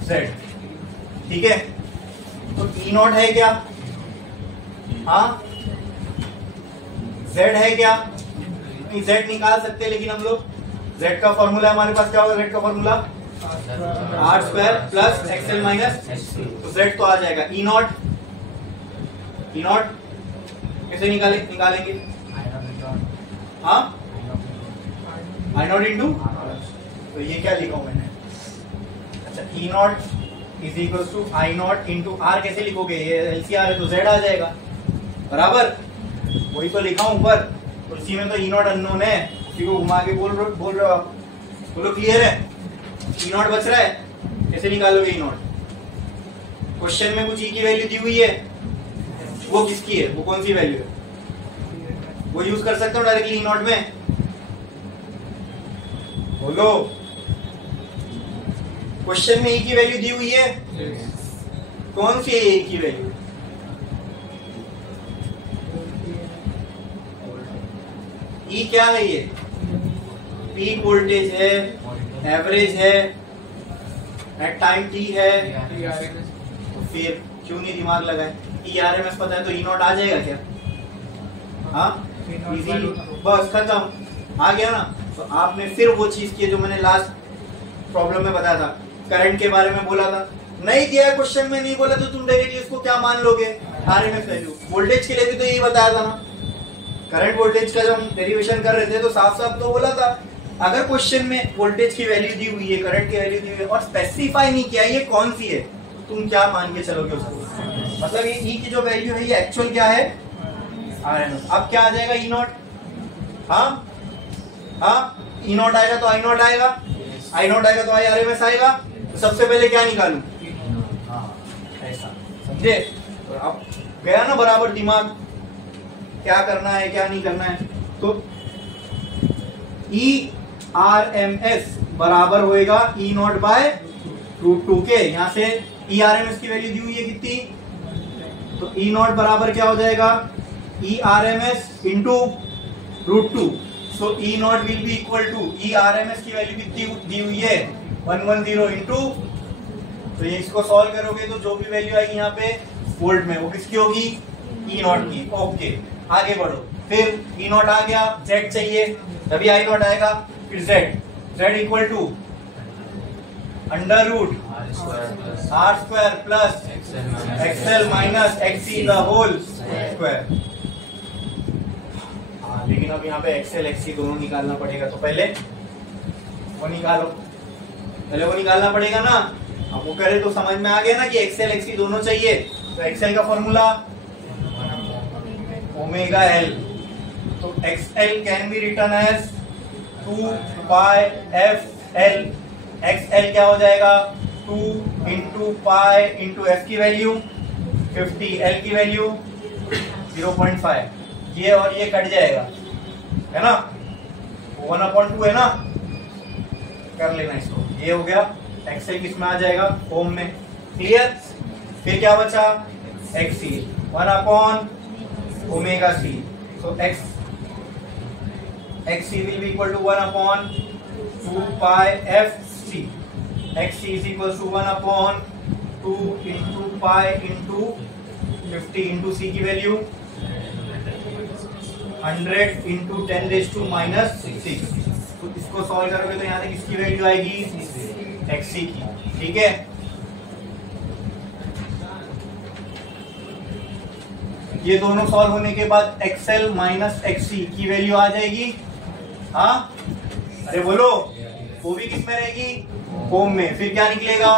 Z। ठीक है। तो E नॉट है क्या, हाँ Z है क्या, नहीं Z निकाल सकते, लेकिन हम लोग Z का फॉर्मूला हमारे पास क्या होगा, Z का formula R square plus XL minus, तो Z तो आ जाएगा E नॉट कैसे निकालेंगे, हाँ I नॉट इंटू, तो ये क्या लिखा हूं मैंने, अच्छा E not is equal to I not into R, कैसे लिखोगे, ये LCR है तो Z आ जाएगा बराबर, वही तो लिखा हूं ऊपर। तो इसी में तो E नॉट अननोन है, इसी को घुमा के बोल रहे हो आप, बोलो क्लियर है। E नॉट बच रहा है, कैसे निकालोगे E नॉट, क्वेश्चन में कुछ E की वैल्यू दी हुई है, वो किसकी है, वो कौन सी वैल्यू है, वो यूज कर सकते हो डायरेक्टली E नॉट में, बोलो। क्वेश्चन में E की वैल्यू दी हुई है, कौन सी है E की वैल्यू, E क्या है, ये पीक वोल्टेज है, एवरेज है, एट टाइम T है, तो फिर क्यों नहीं दिमाग लगाए, ERMS पता है तो E नॉट आ जाएगा क्या, हाँ इजी, बस खत्म, आ गया ना। तो आपने फिर वो चीज की जो मैंने लास्ट प्रॉब्लम में बताया था, करंट के बारे में बोला था, नहीं दिया क्वेश्चन में, नहीं बोला तो तुम डायरेक्टली उसको क्या मान लोगे RMS वैल्यू। वोल्टेज के लिए भी तो यही बताया था ना, करंट वोल्टेज का जब हम डेरिवेशन कर रहे थे तो साफ साफ तो बोला था, अगर क्वेश्चन में वोल्टेज की वैल्यू दी हुई है, करंट की वैल्यू दी हुई है और स्पेसिफाई नहीं किया ये कौन सी है, तो तुम क्या मान के चलोगे उसको, मतलब ये E की जो वैल्यू है ये एक्चुअल क्या है RMS। अब क्या आ जाएगा E नॉट, हाँ E नॉट आएगा तो I नॉट आएगा, I नॉट आएगा तो IRMS आएगा। तो सबसे पहले क्या निकालूं, ऐसा समझे, तो अब गया ना बराबर दिमाग, क्या करना है क्या नहीं करना है। तो ERMS बराबर होएगा E नॉट बाय √2 के, यहां से ERMS की वैल्यू दी हुई है कितनी, तो E नॉट बराबर क्या हो जाएगा ERMS into √2। So E not will be equal to, ERMS की वैल्यू कितनी दी हुई है 110 इंटू, तो ये इसको सॉल्व करोगे तो जो भी वैल्यू आएगी यहाँ पे वोल्ट में, वो किसकी होगी E नॉट की, ओके। आगे बढ़ो, फिर E नॉट आ गया, Z चाहिए तभी I नॉट आएगा, फिर Z equal to under root R square plus XL minus XC the whole square. लेकिन अब यहाँ पे XL XC दोनों निकालना पड़ेगा, तो पहले वो निकालो, पहले वो निकालना पड़ेगा ना। अब वो करे तो समझ में आ गया ना कि XL XC दोनों चाहिए, तो XL का फॉर्मूला ओमेगा L, तो XL can be written as 2 pi FL। XL क्या हो जाएगा 2 इंटू पाई इंटू F की वैल्यू 50, L की वैल्यू 0.5, ये और ये कट जाएगा है ना, 1/2 है ना, कर लेना इसको। ये हो गया एक्सएल, किसमें आ जाएगा, होम में। क्लियर। फिर क्या बचा, एक्सी 1/ओमेगा c। So XC will be equal to 1/2 pi F C. XC is equal to 1/2 into pi into 50 into C की वैल्यू 100 इंटू 10⁻⁻6। तो इसको सॉल्व करोगे तो यहाँ से किसकी वैल्यू आएगी, एक्सी की। ठीक है, ये दोनों सॉल्व होने के बाद एक्सएल माइनस एक्सी की वैल्यू आ जाएगी। हाँ, अरे बोलो, वो भी किस में रहेगी, होम में। फिर क्या निकलेगा,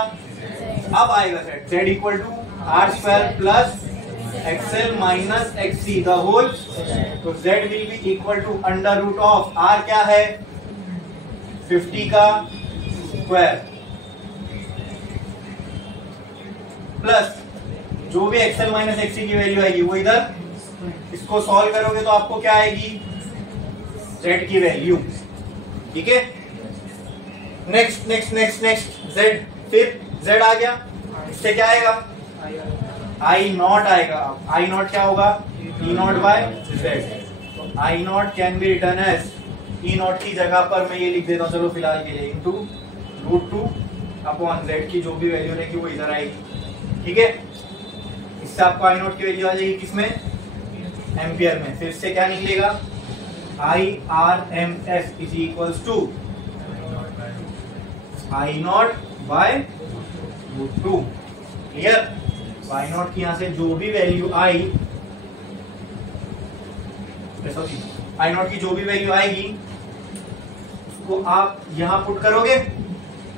अब आएगा set z equal to r² plus XL minus XC the whole. तो z will be equal to under root of r क्या है, 50 का स्क्वायर प्लस जो भी एक्सएल माइनस एक्सी की वैल्यू आएगी वो इधर। इसको सॉल्व करोगे तो आपको क्या आएगी, z की वैल्यू। ठीक है, next next next next z। फिर z आ गया, इससे क्या आएगा, आई नॉट आएगा। आई नॉट क्या होगा, E naught by Z. I naught can be written as, E naught की जगह पर मैं ये लिख देता हूँ चलो फिलहाल के लिए, इंटू √2 जेड की जो भी वैल्यू रहेगी वो इधर आएगी। ठीक है, इससे आपको आई नॉट की वैल्यू आ जाएगी किसमें, एम्पियर में। फिर से क्या निकलेगा, IRMS is equals to I not by √2। Clear. I naught की यहां से जो भी वैल्यू आई, आई नॉट की जो भी वैल्यू आएगी उसको आप यहां पुट करोगे,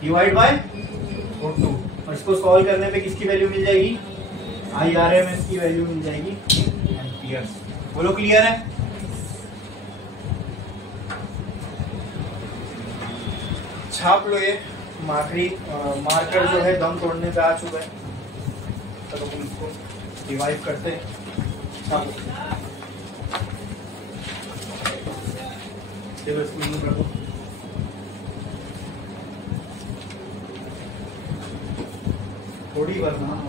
डिवाइड बाय √2, और इसको सॉल्व करने पे किसकी वैल्यू मिल जाएगी, IRMS की वैल्यू मिल जाएगी एम्पियर्स। बोलो क्लियर है। छाप लो, ये मार्कर जो है दम तोड़ने पे आ चुका है, चलो हम इसको रिवाइव करते हैं। छापो, चलो इसको रखो। थोड़ी वरना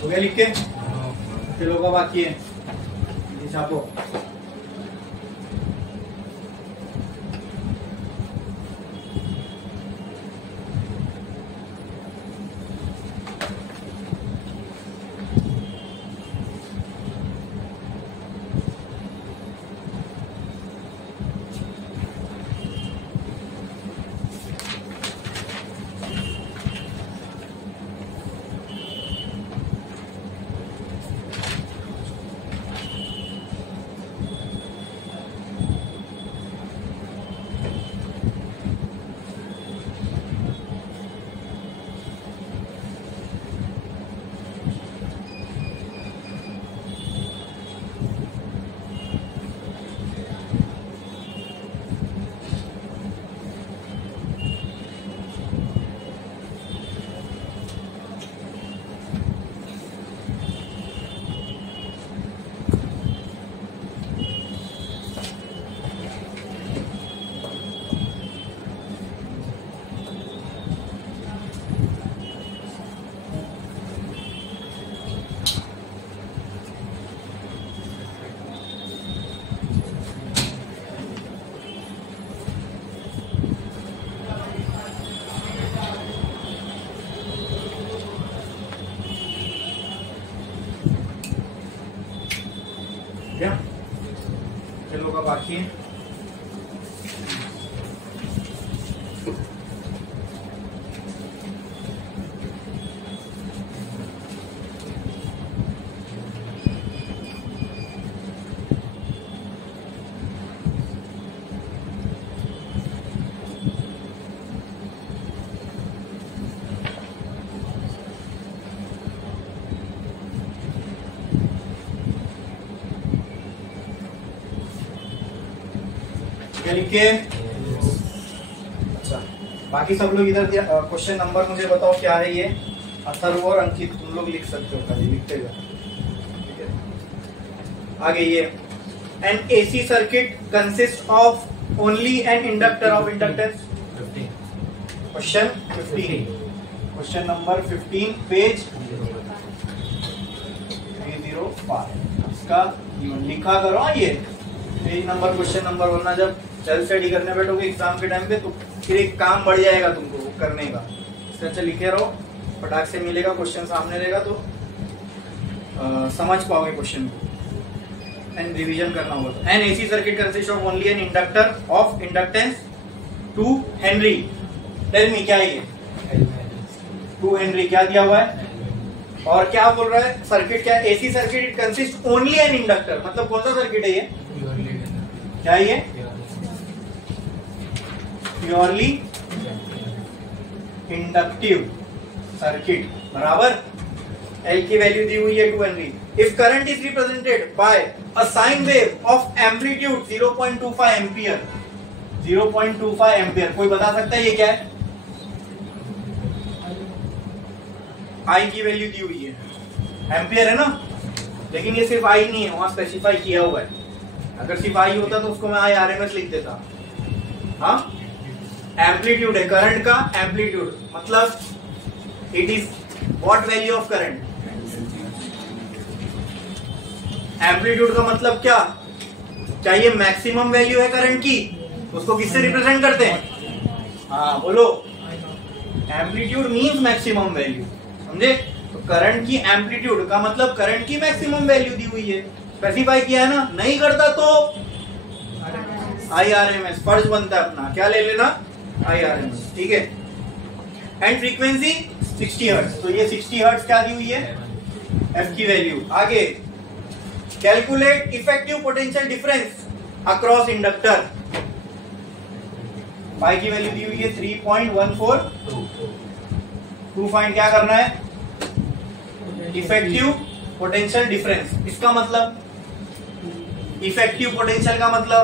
हो गया लिख के, फिर होगा बाकी है, ये छापो। बाकी है। लिखे। अच्छा, बाकी सब लोग इधर क्वेश्चन नंबर मुझे बताओ क्या है ये। अथर्व और अंकित तुम लोग लिख सकते हो, खाली लिखते जाओ। ठीक है, आगे ये N AC circuit consist of only an inductor of inductance. Question 15, question number 15 page 305। इसका लिखा करो ये पेज नंबर, क्वेश्चन नंबर, वरना जब सेल्फ स्टडी करने बैठोगे एग्जाम के टाइम पे तो फिर एक काम बढ़ जाएगा तुमको वो करने का। इससे अच्छा लिखे रहो, फटाक से मिलेगा, क्वेश्चन सामने रहेगा तो समझ पाओगे क्वेश्चन को एंड रिवीजन करना होगा। तो an AC circuit consist of only an inductor of inductance 2 henry. Tell me क्या है ये 2 हेनरी, क्या दिया हुआ है और क्या बोल रहा है सर्किट क्या है? AC circuit it consist only an inductor, मतलब कौन सा सर्किट है ये? क्या है ये? प्योरली इंडक्टिव सर्किट, बराबर। एल की वैल्यू दी हुई है 2 Henry. If current is represented by a sine wave of amplitude 0.25 ampere, 0.25 ampere, कोई बता सकता है ये क्या है? आई की वैल्यू दी हुई है, एम्पियर है ना, लेकिन ये सिर्फ आई नहीं है, वहां स्पेसिफाई किया हुआ है। अगर सिर्फ आई होता तो उसको मैं आई आरएमएस लिख देता। हाँ, एम्पलीट्यूड है करंट का, एम्पलीट्यूड मतलब it is what value of current. Amplitude का मतलब क्या? क्या ये मैक्सिमम वैल्यू है करंट की? उसको किससे रिप्रेजेंट करते हैं? हाँ बोलो, एम्पलीट्यूड मींस मैक्सिमम वैल्यू, समझे? तो करंट की एम्पलीट्यूड का मतलब करंट की मैक्सिमम वैल्यू दी हुई है, स्पेसिफाई किया है ना। नहीं करता तो आई आर एम एस, फर्ज बनता है अपना, क्या ले लेना? आई आर एम एस, ठीक है। एंड फ्रीक्वेंसी 60 हर्ट्ज, तो ये 60 हर्ट्ज क्या दी हुई है? एफ की वैल्यू। आगे calculate effective potential difference across inductor, pi की वैल्यू दी हुई है 3.14। टू फाइंड क्या करना है? Effective potential difference. इसका मतलब इफेक्टिव पोटेंशियल का मतलब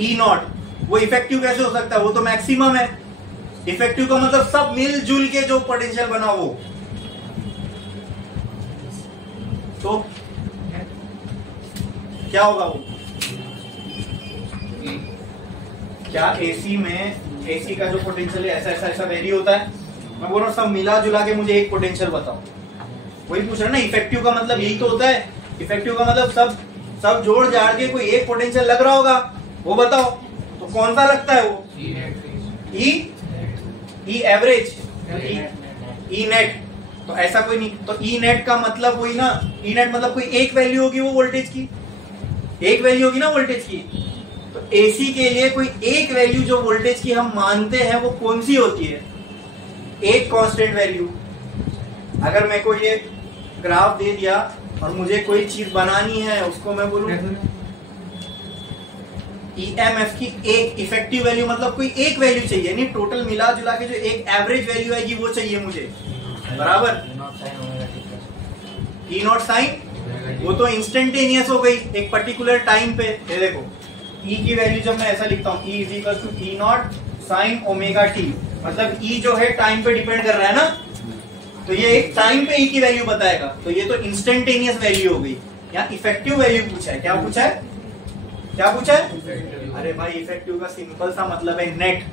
ई नॉट। वो इफेक्टिव कैसे हो सकता है? वो तो मैक्सिमम है। इफेक्टिव का मतलब सब मिलजुल के जो पोटेंशियल बना वो, तो क्या होगा वो? क्या एसी में, एसी का जो पोटेंशियल है ऐसा ऐसा ऐसा वेरी होता है? मैं बोल रहा हूँ सब मिला जुला के मुझे एक पोटेंशियल बताओ। वही पूछ रहा ना, इफेक्टिव का मतलब यही तो होता है। इफेक्टिव का मतलब सब जोड़ जाड़ के कोई एक पोटेंशियल लग रहा होगा, वो बताओ। तो कौन सा लगता है वो? ई एवरेज, ई नेट। तो ऐसा कोई नहीं। तो ई नेट का मतलब वही ना, ई नेट मतलब कोई एक वैल्यू होगी वो वोल्टेज की, एक वैल्यू होगी ना वोल्टेज की। तो एसी के लिए कोई एक वैल्यू जो वोल्टेज की हम मानते हैं वो कौन सी होती है? एक कांस्टेंट वैल्यू। अगर मैं को ये ग्राफ दे दिया और मुझे कोई चीज बनानी है, उसको मैं बोलूं ईएमएफ की एक इफेक्टिव वैल्यू, मतलब कोई एक वैल्यू चाहिए, नहीं टोटल मिला जुला के जो एक एवरेज वैल्यू आएगी वो चाहिए मुझे, बराबर। ई नॉट साइन वो तो इंस्टेंटेनियस हो गई एक पर्टिकुलर टाइम पे। ये देखो ई की वैल्यू जब मैं ऐसा लिखता हूँ, E is equal to E naught sine omega t, मतलब ई जो है टाइम पे डिपेंड कर रहा है ना, तो ये एक टाइम पे ई की वैल्यू बताएगा। तो ये तो इंस्टेंटेनियस वैल्यू हो गई। यहाँ इफेक्टिव वैल्यू पूछा है। क्या पूछा है? क्या पूछा है? अरे भाई इफेक्टिव का सिंपल सा मतलब है नेट।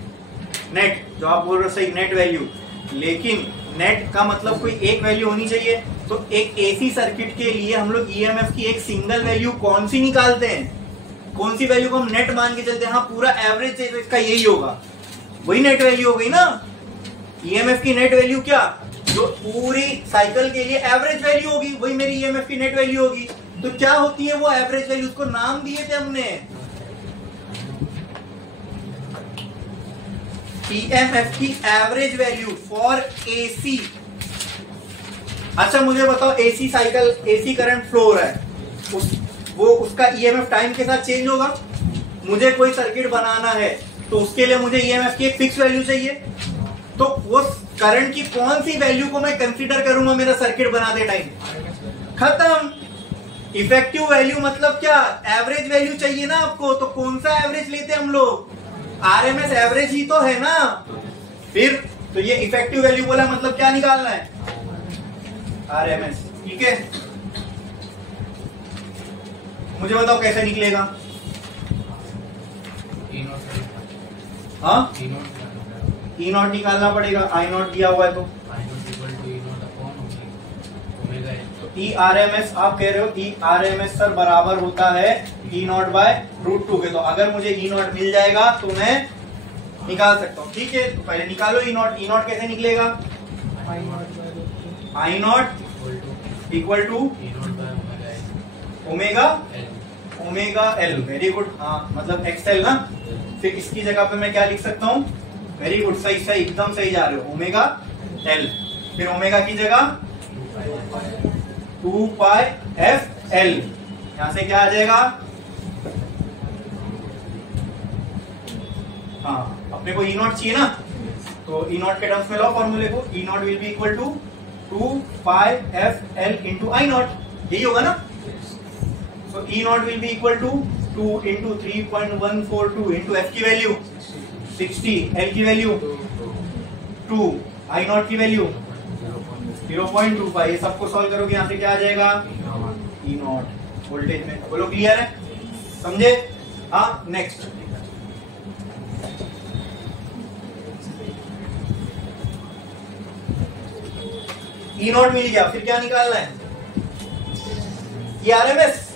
नेट जो आप बोल रहे हो सही, नेट वैल्यू। लेकिन नेट का मतलब कोई एक वैल्यू होनी चाहिए। तो एक एसी सर्किट के लिए हम लोग ईएमएफ की एक सिंगल वैल्यू कौन सी निकालते हैं? कौन सी वैल्यू को हम नेट मान के चलते हैं? हाँ पूरा एवरेज चाहिए तो इसका यही होगा, वही नेट वैल्यू हो गई ना। ईएमएफ की नेट वैल्यू क्या? जो पूरी साइकिल के लिए एवरेज वैल्यू होगी, वही मेरी ईएमएफ की नेट वैल्यू होगी। तो क्या होती है वो एवरेज वैल्यू, उसको नाम दिए थे हमने ईएमएफ की एवरेज वैल्यू फॉर एसी। अच्छा मुझे बताओ, AC cycle, AC current flow हो रहा है, उसका ईएमएफ टाइम के साथ चेंज होगा। मुझे कोई सर्किट बनाना है तो उसके लिए मुझे ईएमएफ की एक फिक्स वैल्यू चाहिए, तो वो करंट की कौन सी वैल्यू को मैं कंसीडर करूंगा मेरा सर्किट बनाते टाइम? खत्म। इफेक्टिव वैल्यू मतलब क्या? एवरेज वैल्यू चाहिए ना आपको, तो कौन सा एवरेज लेते हैं हम लोग? आरएमएस एवरेज ही तो है ना। फिर तो ये इफेक्टिव वैल्यू बोला, मतलब क्या निकालना है? आरएमएस। ठीक है, मुझे बताओ कैसे निकलेगा? हाँ, ई नॉट निकालना पड़ेगा, आई नॉट दिया हुआ है तो ई आर एम एस। आप कह रहे हो E R M S sir बराबर होता है ई नॉट बाय √2 के, तो अगर मुझे ई नॉट मिल जाएगा तो मैं निकाल सकता हूँ। ठीक है, तो पहले निकालो ई नॉट। ई नॉट कैसे निकलेगा? I naught equal to omega omega L. Very good. हाँ, मतलब एक्सएल ना। फिर इसकी जगह पे मैं क्या लिख सकता हूँ? वेरी गुड, सही सही, एकदम सही जा रहे हो, ओमेगा एल। फिर ओमेगा की जगह 2 पाई एफ एल। यहां से क्या आ जाएगा? हाँ, अपने को ई नॉट चाहिए ना, तो ई नॉट के टर्म्स में लो फॉर्मूले को। E naught will be equal to 2 pi F L into I naught, यही होगा ना। तो E naught will be equal to 2 into 3.142 into F की वैल्यू 60, एल की वैल्यू 2, आई नॉट की वैल्यू 0.25। ये सबको सॉल्व करोगे, यहां से क्या आ जाएगा? ई नॉट वोल्टेज में। बोलो क्लियर है? समझे? हाँ, नेक्स्ट। ई नॉट मिल गया, फिर क्या निकालना है? E R M S.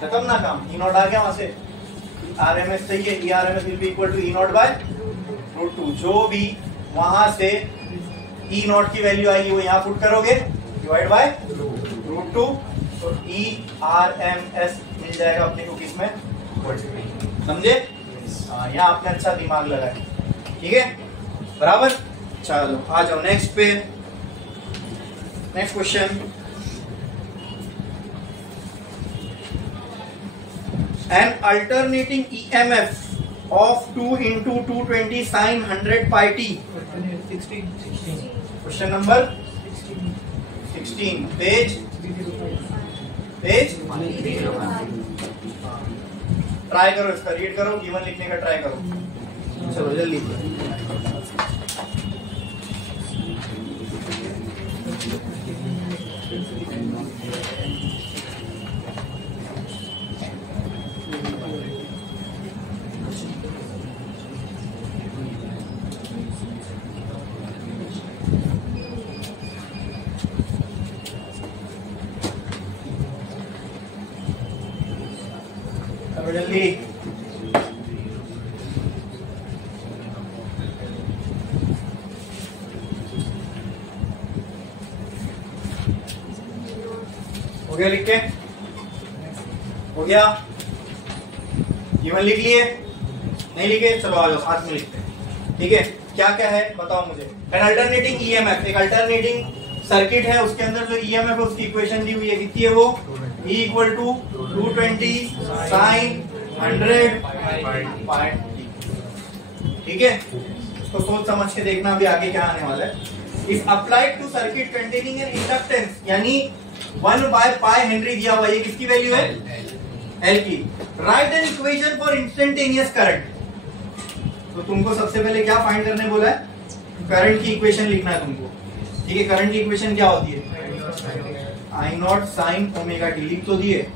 खत्म ना काम, ई नॉट आ गया वहां से। आर एम एस चाहिए, E R M S will be equal to E naught by √2। जो भी वहां से ई नॉट की वैल्यू आएगी वो यहाँ पुट करोगे, डिवाइड बाय √2, तो ई आर एम एस मिल जाएगा अपने को किसमें? समझे? यहाँ आपने अच्छा दिमाग लगाया। ठीक है, बराबर। चलो आ जाओ नेक्स्ट पे। Next question. An alternating EMF of 2 into 220 sin 100 pi t. 16. Question number 16. Page. Try करो, इसका रीड करो, गिवन लिखने का ट्राई करो। चलो जल्दी। जल्दी। हो गया लिख के? हो गया? गिवन लिख लिए? नहीं लिखे? चलो आ जाओ साथ में लिखते हैं। ठीक है, क्या क्या है बताओ मुझे। एन अल्टरनेटिंग ईएमएफ, एक अल्टरनेटिंग सर्किट है, उसके अंदर जो ईएमएफ है उसकी इक्वेशन दी हुई है, कितनी है वो? E इक्वल टू 220 साइन 100 पाई। ठीक है, तो सोच समझ के देखना अभी आगे क्या आने वाला है। If applied to circuit containing an inductance, यानी 1/पाई हेनरी दिया हुआ, ये किसकी वैल्यू है? एल की। Right an equation for instantaneous current. तो तुमको सबसे पहले क्या फाइंड करने बोला है? करंट की इक्वेशन लिखना है तुमको। ठीक है, करंट की इक्वेशन क्या होती है? I not sine omega T. लिख तो दिए?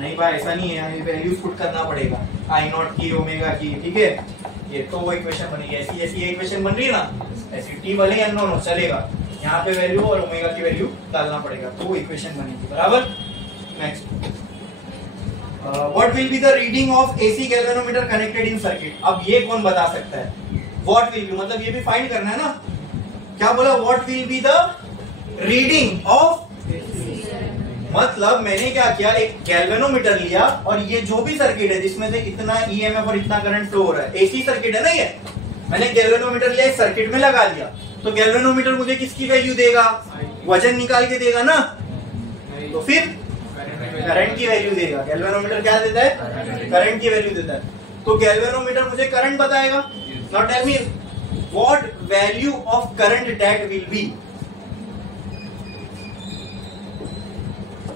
नहीं भाई, ऐसा नहीं है, वैल्यूज पुट करना पड़ेगा, आई नॉट की, ओमेगा की। ठीक है, ये तो वो इक्वेशन बनेगी। ऐसी ऐसी इक्वेशन बन रही है ना, ऐसी टी भले या नो चलेगा, यहाँ पे वैल्यू और ओमेगा की वैल्यू डालना पड़ेगा, तो वो इक्वेशन बनेगी। बराबर। Next, what will be the reading of AC galvanometer connected in circuit. अब ये कौन बता सकता है? व्हाट विल बी मतलब ये भी फाइंड करना है ना। क्या बोला? What will be the reading of मतलब मैंने क्या किया, एक गैल्वेनोमीटर लिया और ये जो भी सर्किट है जिसमें से इतना ईएमएफ और इतना करंट फ्लो हो रहा है, एसी सर्किट है ना ये, मैंने गैल्वेनोमीटर लिया, इस सर्किट में लगा दिया, तो गैल्वेनोमीटर मुझे किसकी वैल्यू देगा, वजन निकाल के देगा ना, तो फिर करंट की वैल्यू देगा। गैल्वेनोमीटर क्या देता है, करंट की वैल्यू देता है। तो गैल्वेनोमीटर मुझे करंट बताएगा। Now tell me what value of current that will be.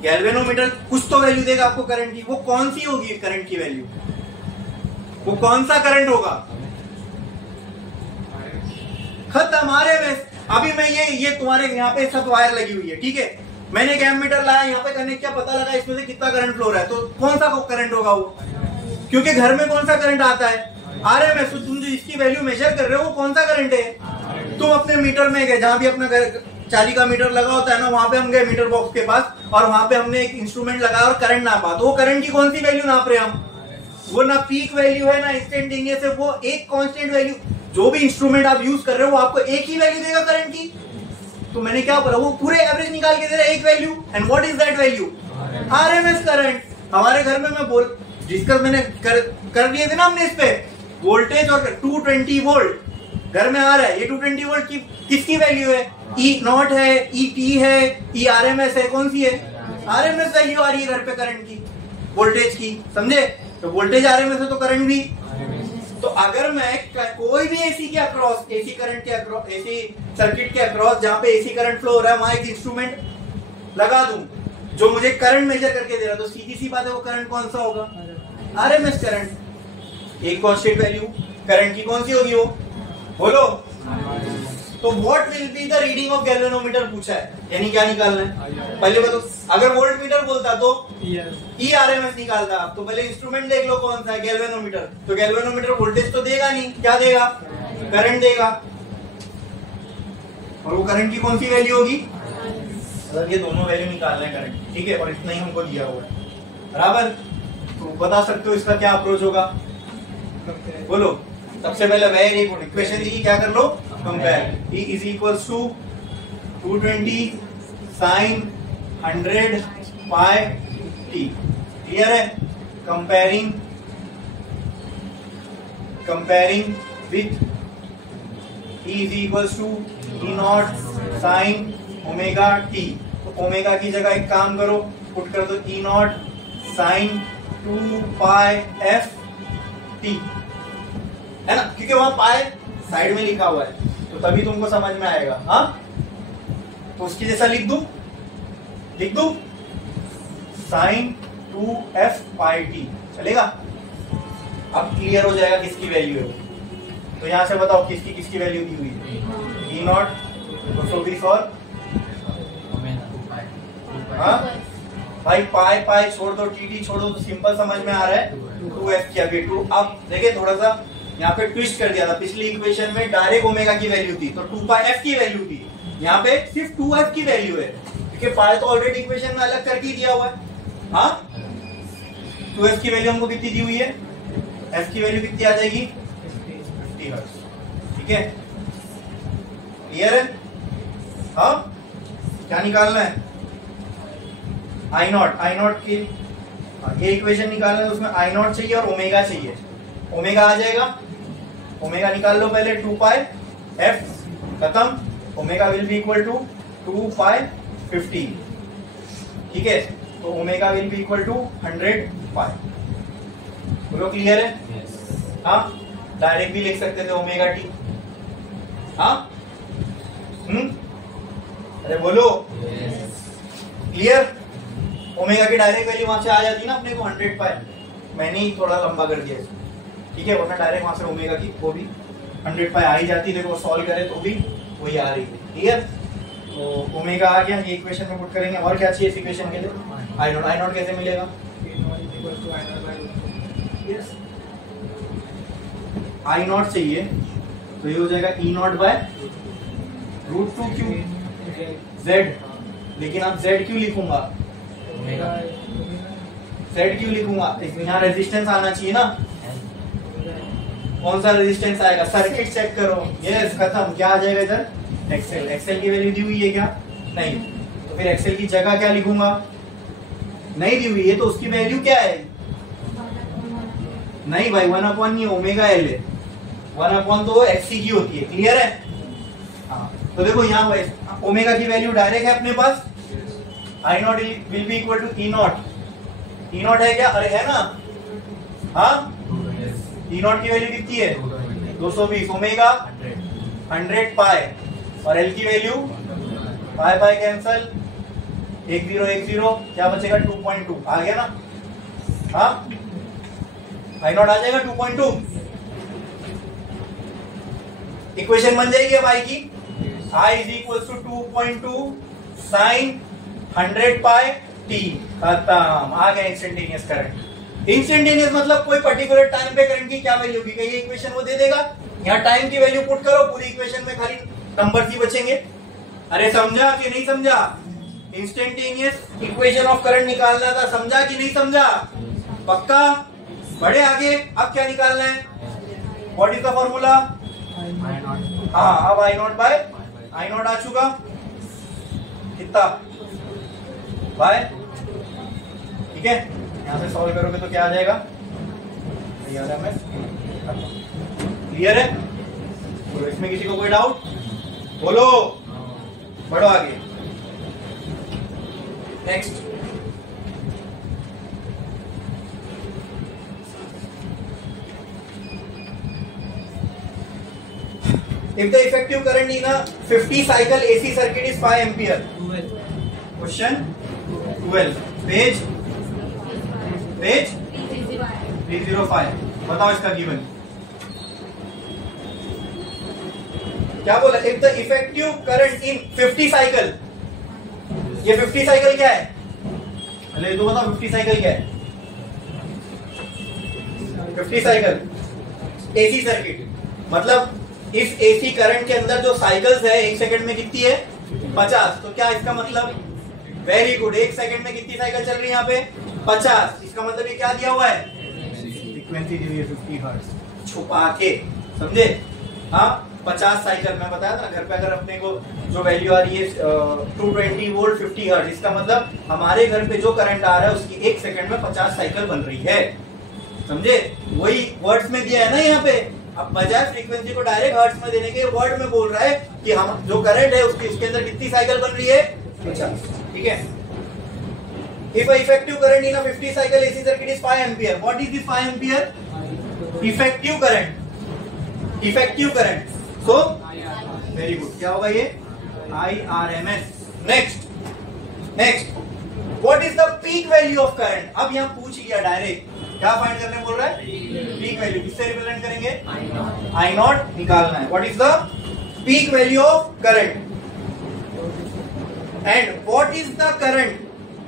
Galvanometer कुछ तो वैल्यू देगा आपको करंट की, वो कौन सी होगी करंट की वैल्यू, वो कौन सा करंट होगा, खत्म RMS। अभी मैं ये तुम्हारे यहाँ पे सब वायर लगी हुई है, ठीक है, मैंने एक एमीटर लाया, यहाँ पे कनेक्ट किया, पता लगा इसमें से कितना करंट फ्लो रहा है, तो कौन सा करंट होगा वो, क्योंकि घर में कौन सा करंट आता है, RMS। तो तुम जो इसकी वैल्यू मेजर कर रहे हो वो कौन सा करंट है, तुम अपने मीटर में गए, जहां भी अपना चाली का मीटर लगा होता है ना, वहां पे हम गए मीटर बॉक्स के पास और वहां पे हमने एक इंस्ट्रूमेंट लगाया और करंट नापा, तो वो करंट की कौन सी वैल्यू नाप रहे हैं हम, वो ना पीक वैल्यू है ना इंस्टेंटेनियस है, वो एक कांस्टेंट वैल्यू, जो भी इंस्ट्रूमेंट आप यूज कर रहे हो वो आपको एक ही वैल्यू देगा करंट की। तो मैंने क्या बोला, वो पूरे एवरेज निकाल के दे रहा है एक value, and what is that value, RMS current. हमारे घर में मैं डिस्कस मैंने कर दिए थे ना हमने, इस पे वोल्टेज और 220 वोल्ट घर में आ रहा है, ये 220 वोल्ट की किसकी वैल्यू है, E0 है, ET है, RMS है, कौन सी है, RMS वैल्यू आ रही है घर पे करंट की, वोल्टेज की, समझे, तो वोल्टेज RMS है तो करंट भी। तो अगर मैं कोई भी एसी के अक्रॉस, एसी करंट के अक्रॉस, एसी सर्किट के अक्रॉस जहां पे एसी करंट फ्लो हो रहा है, वहां एक इंस्ट्रूमेंट लगा दूं जो मुझे करंट मेजर करके दे रहा है, तो सीधी सी बात है वो करंट कौन सा होगा, RMS करंट। एक कांस्टेंट वैल्यू करंट की कौन सी होगी वो, बोलो। तो what will be the reading of galvanometer पूछा है, यानी क्या निकालना है, पहले बताओ। अगर वोल्ट मीटर बोलता तो RMS निकालता, तो पहले इंस्ट्रूमेंट देख लो कौन सा है, गैल्वेनोमीटर। तो गैल्वेनोमीटर वोल्टेज तो देगा नहीं, क्या देगा, करंट देगा, और वो करंट की कौन सी वैल्यू होगी, मतलब ये दोनों वैल्यू निकालना है करंट, ठीक है, और इतना ही हमको दिया हुआ है, बराबर। तो बता सकते हो इसका क्या अप्रोच होगा, बोलो। सबसे पहले वेरी गुड इक्वेशन दी, क्या कर लो, compare. E is equals to 220 sin 100 pi t, clear है। Comparing with E is equals to E0 sin omega t, तो ओमेगा की जगह एक काम करो, पुट कर दो E0 sin 2 pi f t, है ना, क्योंकि वहां पाए साइड में लिखा हुआ है, तो तभी तुमको समझ में आएगा। हाँ, तो उसकी जैसा लिख दूं sin 2f pi t, चलेगा। अब क्लियर हो जाएगा किसकी वैल्यू है, तो यहां से बताओ किसकी वैल्यू दी हुई है, E0 तो भी फॉर, हाँ भाई पाई छोड़ दो, टी छोड़ दो, तो सिंपल समझ में आ रहा है, 2f की आगे 2। अब देखिए थोड़ा सा यहाँ पे ट्विस्ट कर दिया था, पिछली इक्वेशन में डायरेक्ट ओमेगा की वैल्यू थी, तो 2πf की वैल्यू थी, यहाँ पे सिर्फ 2f की वैल्यू है, क्योंकि पाई तो ऑलरेडी इक्वेशन में अलग करके दिया हुआ है। हाँ, 2f की वैल्यू हमको कितनी दी हुई है, f की वैल्यू कितनी आ जाएगी, 50 हर्ट्ज, ठीक है, क्लियर है। हाँ, क्या निकालना है, I0 की ये इक्वेशन निकालना है, उसमें I0 चाहिए और ओमेगा चाहिए, ओमेगा आ जाएगा, ओमेगा निकाल लो पहले, 2πf खत्म, omega will be equal to 2π50, ठीक है, तो omega will be equal to 100 pi, बोलो क्लियर है। हाँ, डायरेक्ट भी लिख सकते थे ओमेगा टी, हाँ, अरे बोलो क्लियर। ओमेगा की डायरेक्ट वैल्यू वहां से आ जाती ना अपने को 100 पाई, मैंने ही थोड़ा लंबा कर दिया इसको, ठीक है, वरना डायरेक्ट वहां से ओमेगा की वो भी 100 पाई आ ही जाती, देखो सॉल्व करे तो भी वही आ रही है, क्लियर। तो ओमेगा आ गया, ये इक्वेशन में पुट करेंगे। और क्या चाहिए इस इक्वेशन के लिए, I0 कैसे मिलेगा, I0 चाहिए, तो ये हो जाएगा E0 बाय √2q z, लेकिन आप z क्यों लिखूंगा, z क्यों लिखूंगा, यहाँ रेजिस्टेंस आना चाहिए ना, कौन सा रेजिस्टेंस आएगा, सर्किट चेक करो, यस खत्म, क्या आ जाएगा इधर, एक्सेल की वैल्यू दी हुई है क्या, नहीं, तो फिर एक्सेल की जगह क्या लिखूंगा, नहीं दी हुई है तो उसकी वैल्यू क्या है? नहीं भाई 1 अपॉन नहीं, ओमेगा एल है। 1 अपॉन तो एक्सी की होती है, क्लियर है? हाँ तो देखो यहाँ भाई ओमेगा की वैल्यू डायरेक्ट है अपने पास, I nought will be equal to E nought. E nought है क्या? अरे है ना, हाँ ई नॉट की वैल्यू कितनी है? 220 ओमेगा 100 पाई, और एल की वैल्यू पाई पाई कैंसल, 1 0 1 0, क्या बचेगा? 2.2 आ गया ना? हाँ आई नॉट आ जाएगा 2.2। इक्वेशन बन जाएगी अब आई की, I is equal to 2.2 sine 100 pi t, खत्म, आ गया इंस्टेंटेनियस करंट। इंस्टेंटेनियस मतलब कोई पर्टिकुलर टाइम पे करंट की क्या वैल्यू होगी, ये इक्वेशन वो दे देगा, यहाँ टाइम की वैल्यू पुट करो, पूरी इक्वेशन में खाली नंबर्स ही बचेंगे। अरे समझा कि नहीं समझा? इंस्टेंटेनियस इक्वेशन ऑफ करंट निकालना था, समझा कि नहीं समझा? पक्का? बढ़े आगे, अब क्या निकालना है? What is the formula? हाँ अब आई नॉट बाय आई नॉट आ चुका, कितना बाय, ठीक है? यहां से सॉल्व करोगे तो क्या आ जाएगा? क्लियर है? तो इसमें किसी को कोई डाउट? बोलो, बढ़ो आगे। Next, if the effective current in a 50 cycle AC circuit is 5 ampere, question 12, page 305, बताओ इसका गिवन क्या बोला? if the effective current in 50 cycle, ये 50 साइकिल क्या है? अरे तो बताओ 50 साइकिल क्या है? 50 साइकिल एसी सर्किट, मतलब इस एसी करंट के अंदर जो साइकिल्स है 1 सेकंड में कितनी है? 50। तो क्या इसका मतलब? वेरी गुड, 1 सेकंड में कितनी साइकिल चल रही है यहाँ पे? 50। इसका मतलब ये क्या दिया हुआ है? फ्रीक्वेंसी दी हुई है 50 हर्ट्ज, छुपा के, समझे? हाँ 50 साइकिल मैं बताया था घर पे अगर अपने को जो वैल्यू आ रही है 220 वोल्ट 50 हर्ट्ज, इसका मतलब हमारे घर पे जो करंट आ रहा है उसकी 1 सेकंड में 50 साइकिल बन रही है, समझे? वही वर्ड्स में दिया है ना यहाँ पे। अब बजाय फ्रीक्वेंसी को डायरेक्ट हर्ट्ज में देने के वर्ड में बोल रहा है कि हम जो करंट है उसके अंदर कितनी साइकिल बन रही है? 50, ठीक है? If a effective current in a 50 cycle AC circuit is 5 ampere, what is this 5 ampere? Effective current, effective current. So very good, क्या होगा ये? IRMS. Next, what is the peak value of current? अब यहाँ पूछ लिया direct, क्या find करने बोल रहा है? Peak value. किससे रिप्रेजेंट करेंगे? आई नॉट निकालना है। What is the peak value of current and what is the current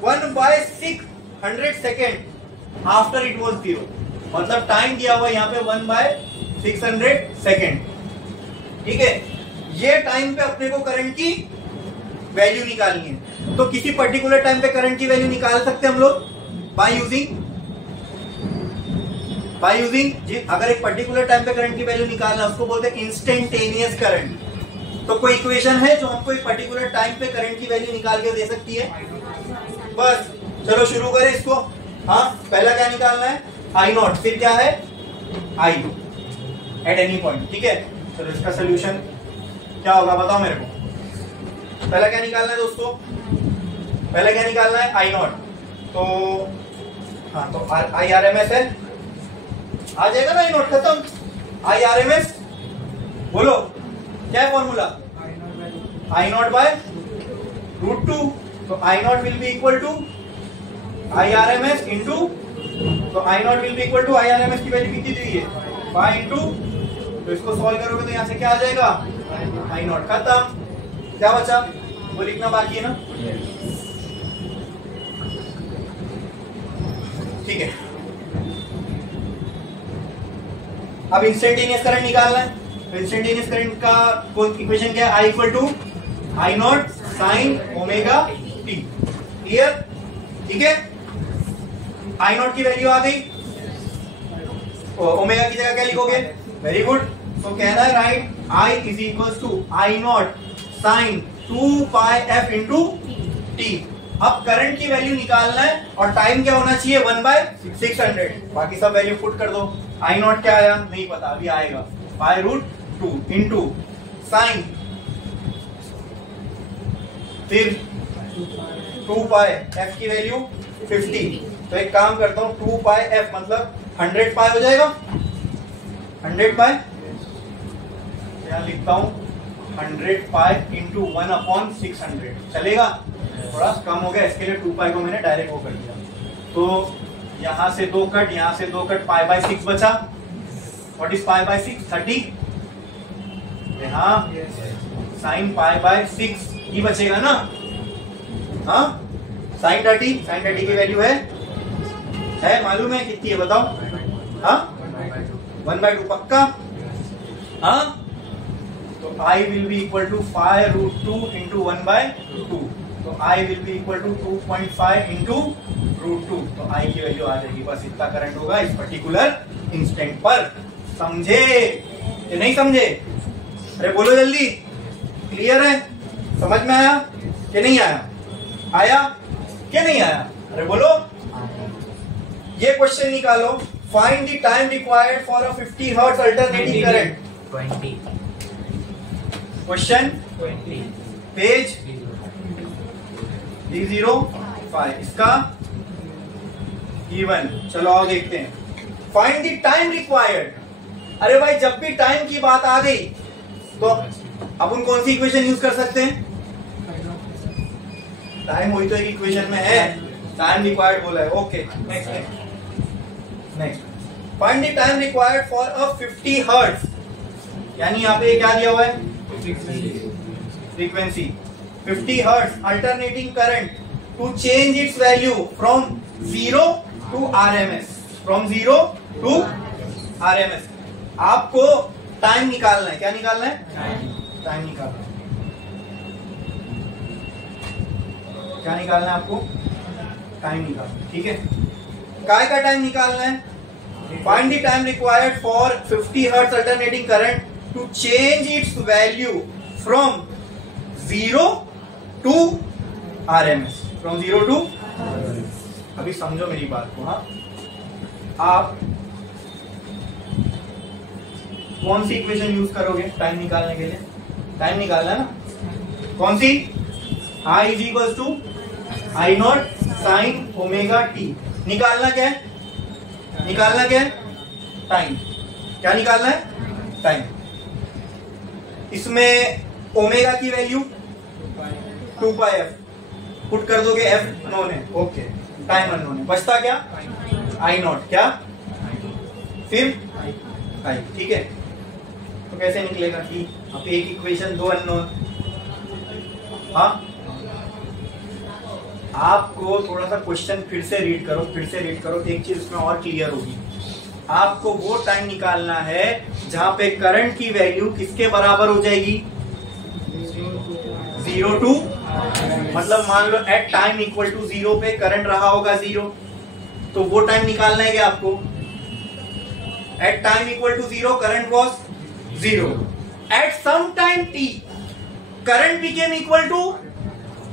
1/600 second after it was 0, मतलब टाइम दिया हुआ यहाँ पे 1/600 सेकेंड, ठीक है? ये टाइम पे अपने को करंट की वैल्यू निकालनी है। तो किसी पर्टिकुलर टाइम पे करंट की वैल्यू निकाल सकते हैं हम लोग बाय यूजिंग अगर एक पर्टिकुलर टाइम पे करंट की वैल्यू निकालना है उसको बोलते हैं इंस्टेंटेनियस करंट। तो कोई इक्वेशन है जो हमको एक पर्टिकुलर टाइम पे करंट की वैल्यू निकाल के दे सकती है? बस चलो शुरू करें इसको। हाँ पहला क्या निकालना है? आई नॉट, फिर क्या है? आई एट एनी पॉइंट, ठीक है? चलो इसका सोल्यूशन क्या होगा बताओ मेरे को। पहला क्या निकालना है दोस्तों? पहला क्या निकालना है? I not. तो हाँ तो आई आर एम एस है, आ जाएगा ना आई नॉट, खत्म। आई आर एम एस बोलो क्या है फॉर्मूला? I not by √2। तो I nought will be equal to I R M S into, तो I nought will be equal to I R M S की वैल्यू कितनी दी है? 5 इंटू, तो इसको सॉल्व करोगे तो यहां से क्या आ जाएगा? आई नॉट, खत्म। क्या बचा? वो लिखना बाकी है ना, ठीक है? अब इंस्टेंटेनियस करंट निकालना है। तो इंस्टेंटेनियस करंट का इक्वेशन क्या है? I equal to I not sine omega T, clear? ठीक है, आई नॉट की वैल्यू आ गई, ओमेगा की जगह क्या लिखोगे? Very good. तो कहना है write I is equal to I not sine 2 pi F into t. अब करंट की वैल्यू निकालना है और टाइम क्या होना चाहिए 1/600। बाकी सब वैल्यू पुट कर दो। आई नॉट क्या आया नहीं पता, अभी आएगा। √2 इंटू साइन, फिर 2 पाई, एफ की वैल्यू 50। तो एक काम करता हूं 2 पाई एफ मतलब 100 पाई हो जाएगा। 100 पाई यहां लिखता हूं 100 पाई इंटू 1/600 चलेगा। थोड़ा कम हो गया, इसके लिए 2 पाई को मैंने डायरेक्ट वो कर दिया। तो यहां से 2 कट, यहां से 2 कट, π/6 बचा। What is π/6? 30। यहाँ साइन π/6 ही बचेगा ना। हाँ साइन 30 की वैल्यू है मालूम है कितनी है बताओ? हाँ 1/2 पक्का। हाँ तो I will be equal to 5√2 into 1/2। तो I will be equal to 2.5 into √2। तो I की वैल्यू आ जाएगी। बस इतना करंट होगा इस पर्टिकुलर इंस्टेंट पर। समझे कि नहीं समझे? अरे बोलो जल्दी। क्लियर है? समझ में आया कि नहीं आया? आया कि नहीं आया? अरे बोलो। ये क्वेश्चन निकालो। Find the time required for a 50 hertz alternating current. 20 question 20 page 305 इसका गिवन। चलो आओ देखते हैं। Find the time required. अरे भाई जब भी टाइम की बात आ गई तो अपन कौन सी इक्वेशन यूज कर सकते हैं? टाइम वही तो एक इक्वेशन में है, टाइम रिक्वायर्ड बोला है। Okay next find the time required for a 50 hertz. यानी यहाँ पे क्या दिया हुआ है? Frequency 50 hertz alternating current to change its value from 0 to RMS। From 0 to RMS। आपको टाइम निकालना है। क्या निकालना है? टाइम निकालना है। क्या निकालना है आपको? टाइम निकालना है। ठीक है, काय का टाइम निकालना है? Find the time required for 50 hertz alternating current to change its value from 0 to RMS। From 0 to, अभी समझो मेरी बात को। हाँ आप कौन सी इक्वेशन यूज करोगे टाइम निकालने के लिए? टाइम निकालना है ना, कौन सी? I is equal to I0 sine omega t. निकालना क्या है? निकालना क्या है? टाइम। क्या निकालना है? टाइम। इसमें ओमेगा की वैल्यू 2 पाई एफ पुट कर दोगे। एफ नोन है, ओके। टाइम अननोन है, बचता क्या? I0 क्या? फिर आई। ठीक है, तो कैसे निकलेगा कि अब एक इक्वेशन 2 अननोन। हाँ आपको थोड़ा सा क्वेश्चन फिर से रीड करो। एक चीज इसमें और क्लियर होगी। आपको वो टाइम निकालना है जहां पे करंट की वैल्यू किसके बराबर हो जाएगी? 0 टू, मतलब मान लो एट टाइम इक्वल टू 0 पे करंट रहा होगा 0, तो वो टाइम निकालना है क्या आपको? At time equal to 0 current was 0। At some time t current became equal to,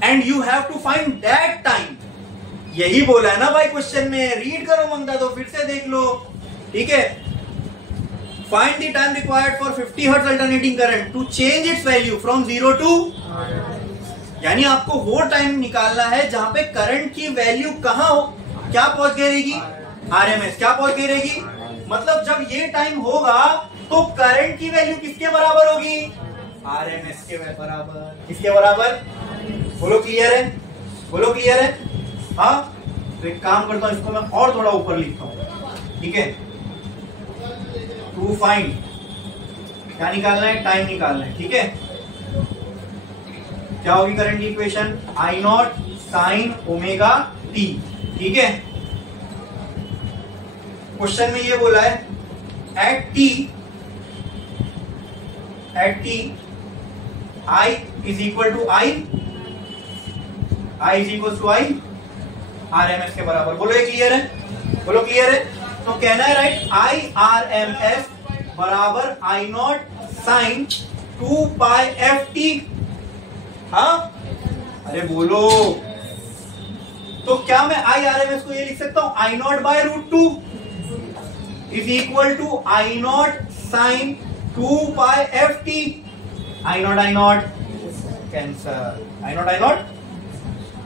and you have to find that time. यही बोला है ना भाई क्वेश्चन में। रीड करो मंगता तो फिर से देख लो। ठीक है, find the time required for 50 hertz alternating current to change its value from 0 to, यानी आपको वो टाइम निकालना है जहां पे करंट की वैल्यू कहां हो, क्या पहुंच गई रहेगी? RMS। क्या पहुंच गई रहेगी? मतलब जब ये टाइम होगा तो करंट की वैल्यू किसके बराबर होगी? RMS के बराबर। किसके बराबर? बोलो क्लियर है? बोलो क्लियर है? हाँ तो एक काम करता हूं, इसको मैं और थोड़ा ऊपर लिखता हूं। ठीक है, टू फाइंड, क्या निकालना है? टाइम निकालना है। ठीक है, क्या होगी करंट की equation? I0 sine omega T. ठीक है, क्वेश्चन में ये बोला है at t I is equal to I is equal to I RMS के बराबर। बोलो ये क्लियर है? बोलो क्लियर है? तो कहना है राइट I RMS बराबर I0 साइन 2 पाई FT। हाँ अरे बोलो, तो क्या मैं आई आर एम एस को ये लिख सकता हूं, I not by root two is equal to I not sine 2 pi F T. I nought cancel, I not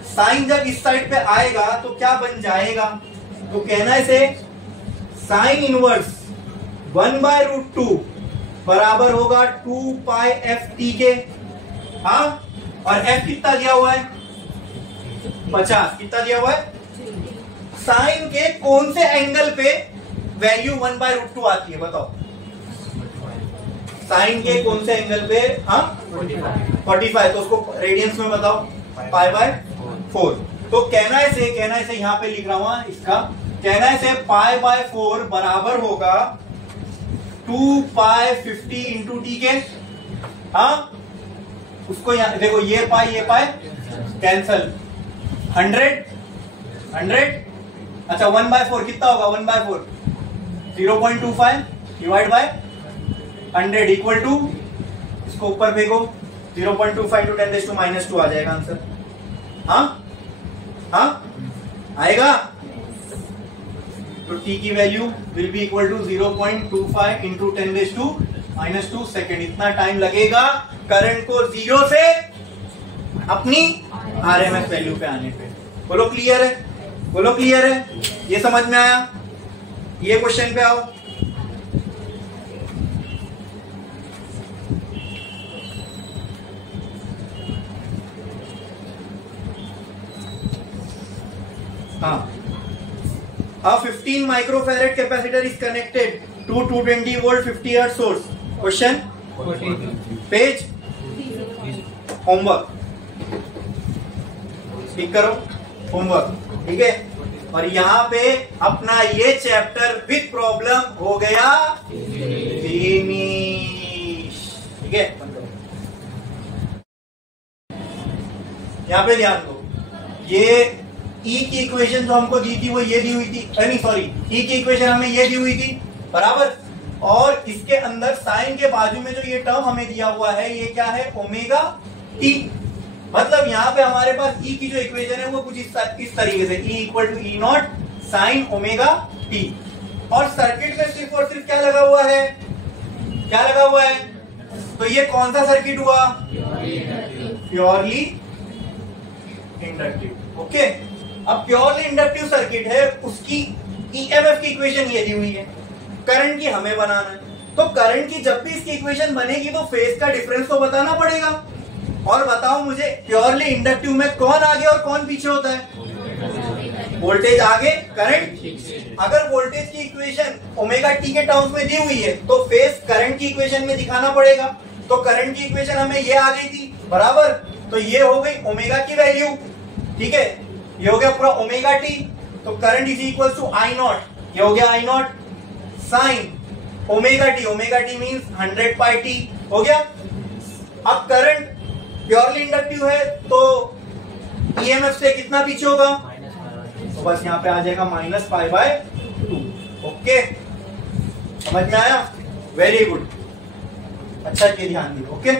sine जब इस साइड पे आएगा तो क्या बन जाएगा, तो कहना है से sine inverse 1 by root two बराबर होगा 2 पाई एफ टी के। हाँ, और एफ कितना दिया हुआ है 50, कितना दिया हुआ है, साइन के कौन से एंगल पे वैल्यू 1 बाय रूट टू आती है बताओ, साइन के कौन से एंगल पे, हाँ 45, तो उसको रेडियंस में बताओ पाई बाय 4। तो कहना है से यहां पे लिख रहा हूं इसका, कहना है से पाई बाय 4 बराबर होगा 2 पाई 50 इंटू टी के। हाँ, उसको यहां देखो, ये पाई कैंसल, 100 अच्छा 1 बाय 4 कितना होगा, 1 बाय 4 0.25 डिवाइड बाय 100 इक्वल टू, इसको ऊपर फेंको 0.25 टू 10⁻² आ जाएगा आंसर। हाँ आएगा, तो t की वैल्यू will be equal to 0.25 into 10⁻² second. इतना टाइम लगेगा करंट को 0 से अपनी आरएमएस वैल्यू पे आने पे। बोलो क्लियर है, बोलो क्लियर है, ये समझ में आया, ये क्वेश्चन पे आओ। हाँ, a 15 microfarad capacitor is connected to 220 volt 50 hertz source. Question, page, homework, ठीक करो होमवर्क, ठीक है। और यहाँ पे अपना ये चैप्टर विद प्रॉब्लम हो गया फिनिश, ठीक है। यहाँ पे ध्यान दो, ये E की इक्वेशन जो हमको दी थी वो ये दी हुई थी, नहीं सॉरी, E की इक्वेशन हमें ये दी हुई थी बराबर, और इसके अंदर साइन के बाजू में जो ये टर्म हमें दिया हुआ है ये क्या है, ओमेगा टी। मतलब यहाँ पे हमारे पास E की जो इक्वेशन है वो कुछ इस तरीके से, E equal to E naught sine omega t. और सर्किट में सिर्फ और सिर्फ क्या लगा हुआ है, क्या लगा हुआ है, तो ये कौन सा सर्किट हुआ, प्योरली इंडक्टिव। ओके, अब प्योरली इंडक्टिव सर्किट है, उसकी ईएमएफ की इक्वेशन ये दी हुई है, करंट की हमें बनाना है। तो करंट की जब भी इसकी इक्वेशन बनेगी तो फेज का डिफरेंस तो बताना पड़ेगा। और बताओ मुझे, प्योरली इंडक्टिव में कौन आगे और कौन पीछे होता है, वोल्टेज आगे करंट। अगर वोल्टेज की इक्वेशन ओमेगा टी के टर्म्स में दी हुई है तो फेज करंट की इक्वेशन में दिखाना पड़ेगा। तो करंट की इक्वेशन हमें ये आ गई थी बराबर, तो ये हो गई ओमेगा की वैल्यू, ठीक है, ये हो गया पूरा ओमेगा टी। तो current is equal to I nought, ये हो गया I not sine omega T means 100 pi T हो गया। अब करंट प्योरली इंडक्टिव है तो ईएमएफ से कितना पीछे होगा, तो बस यहाँ पे आ जाएगा -π/2। ओके, समझ में आया, वेरी गुड, अच्छा किए ध्यान दिया। ओके।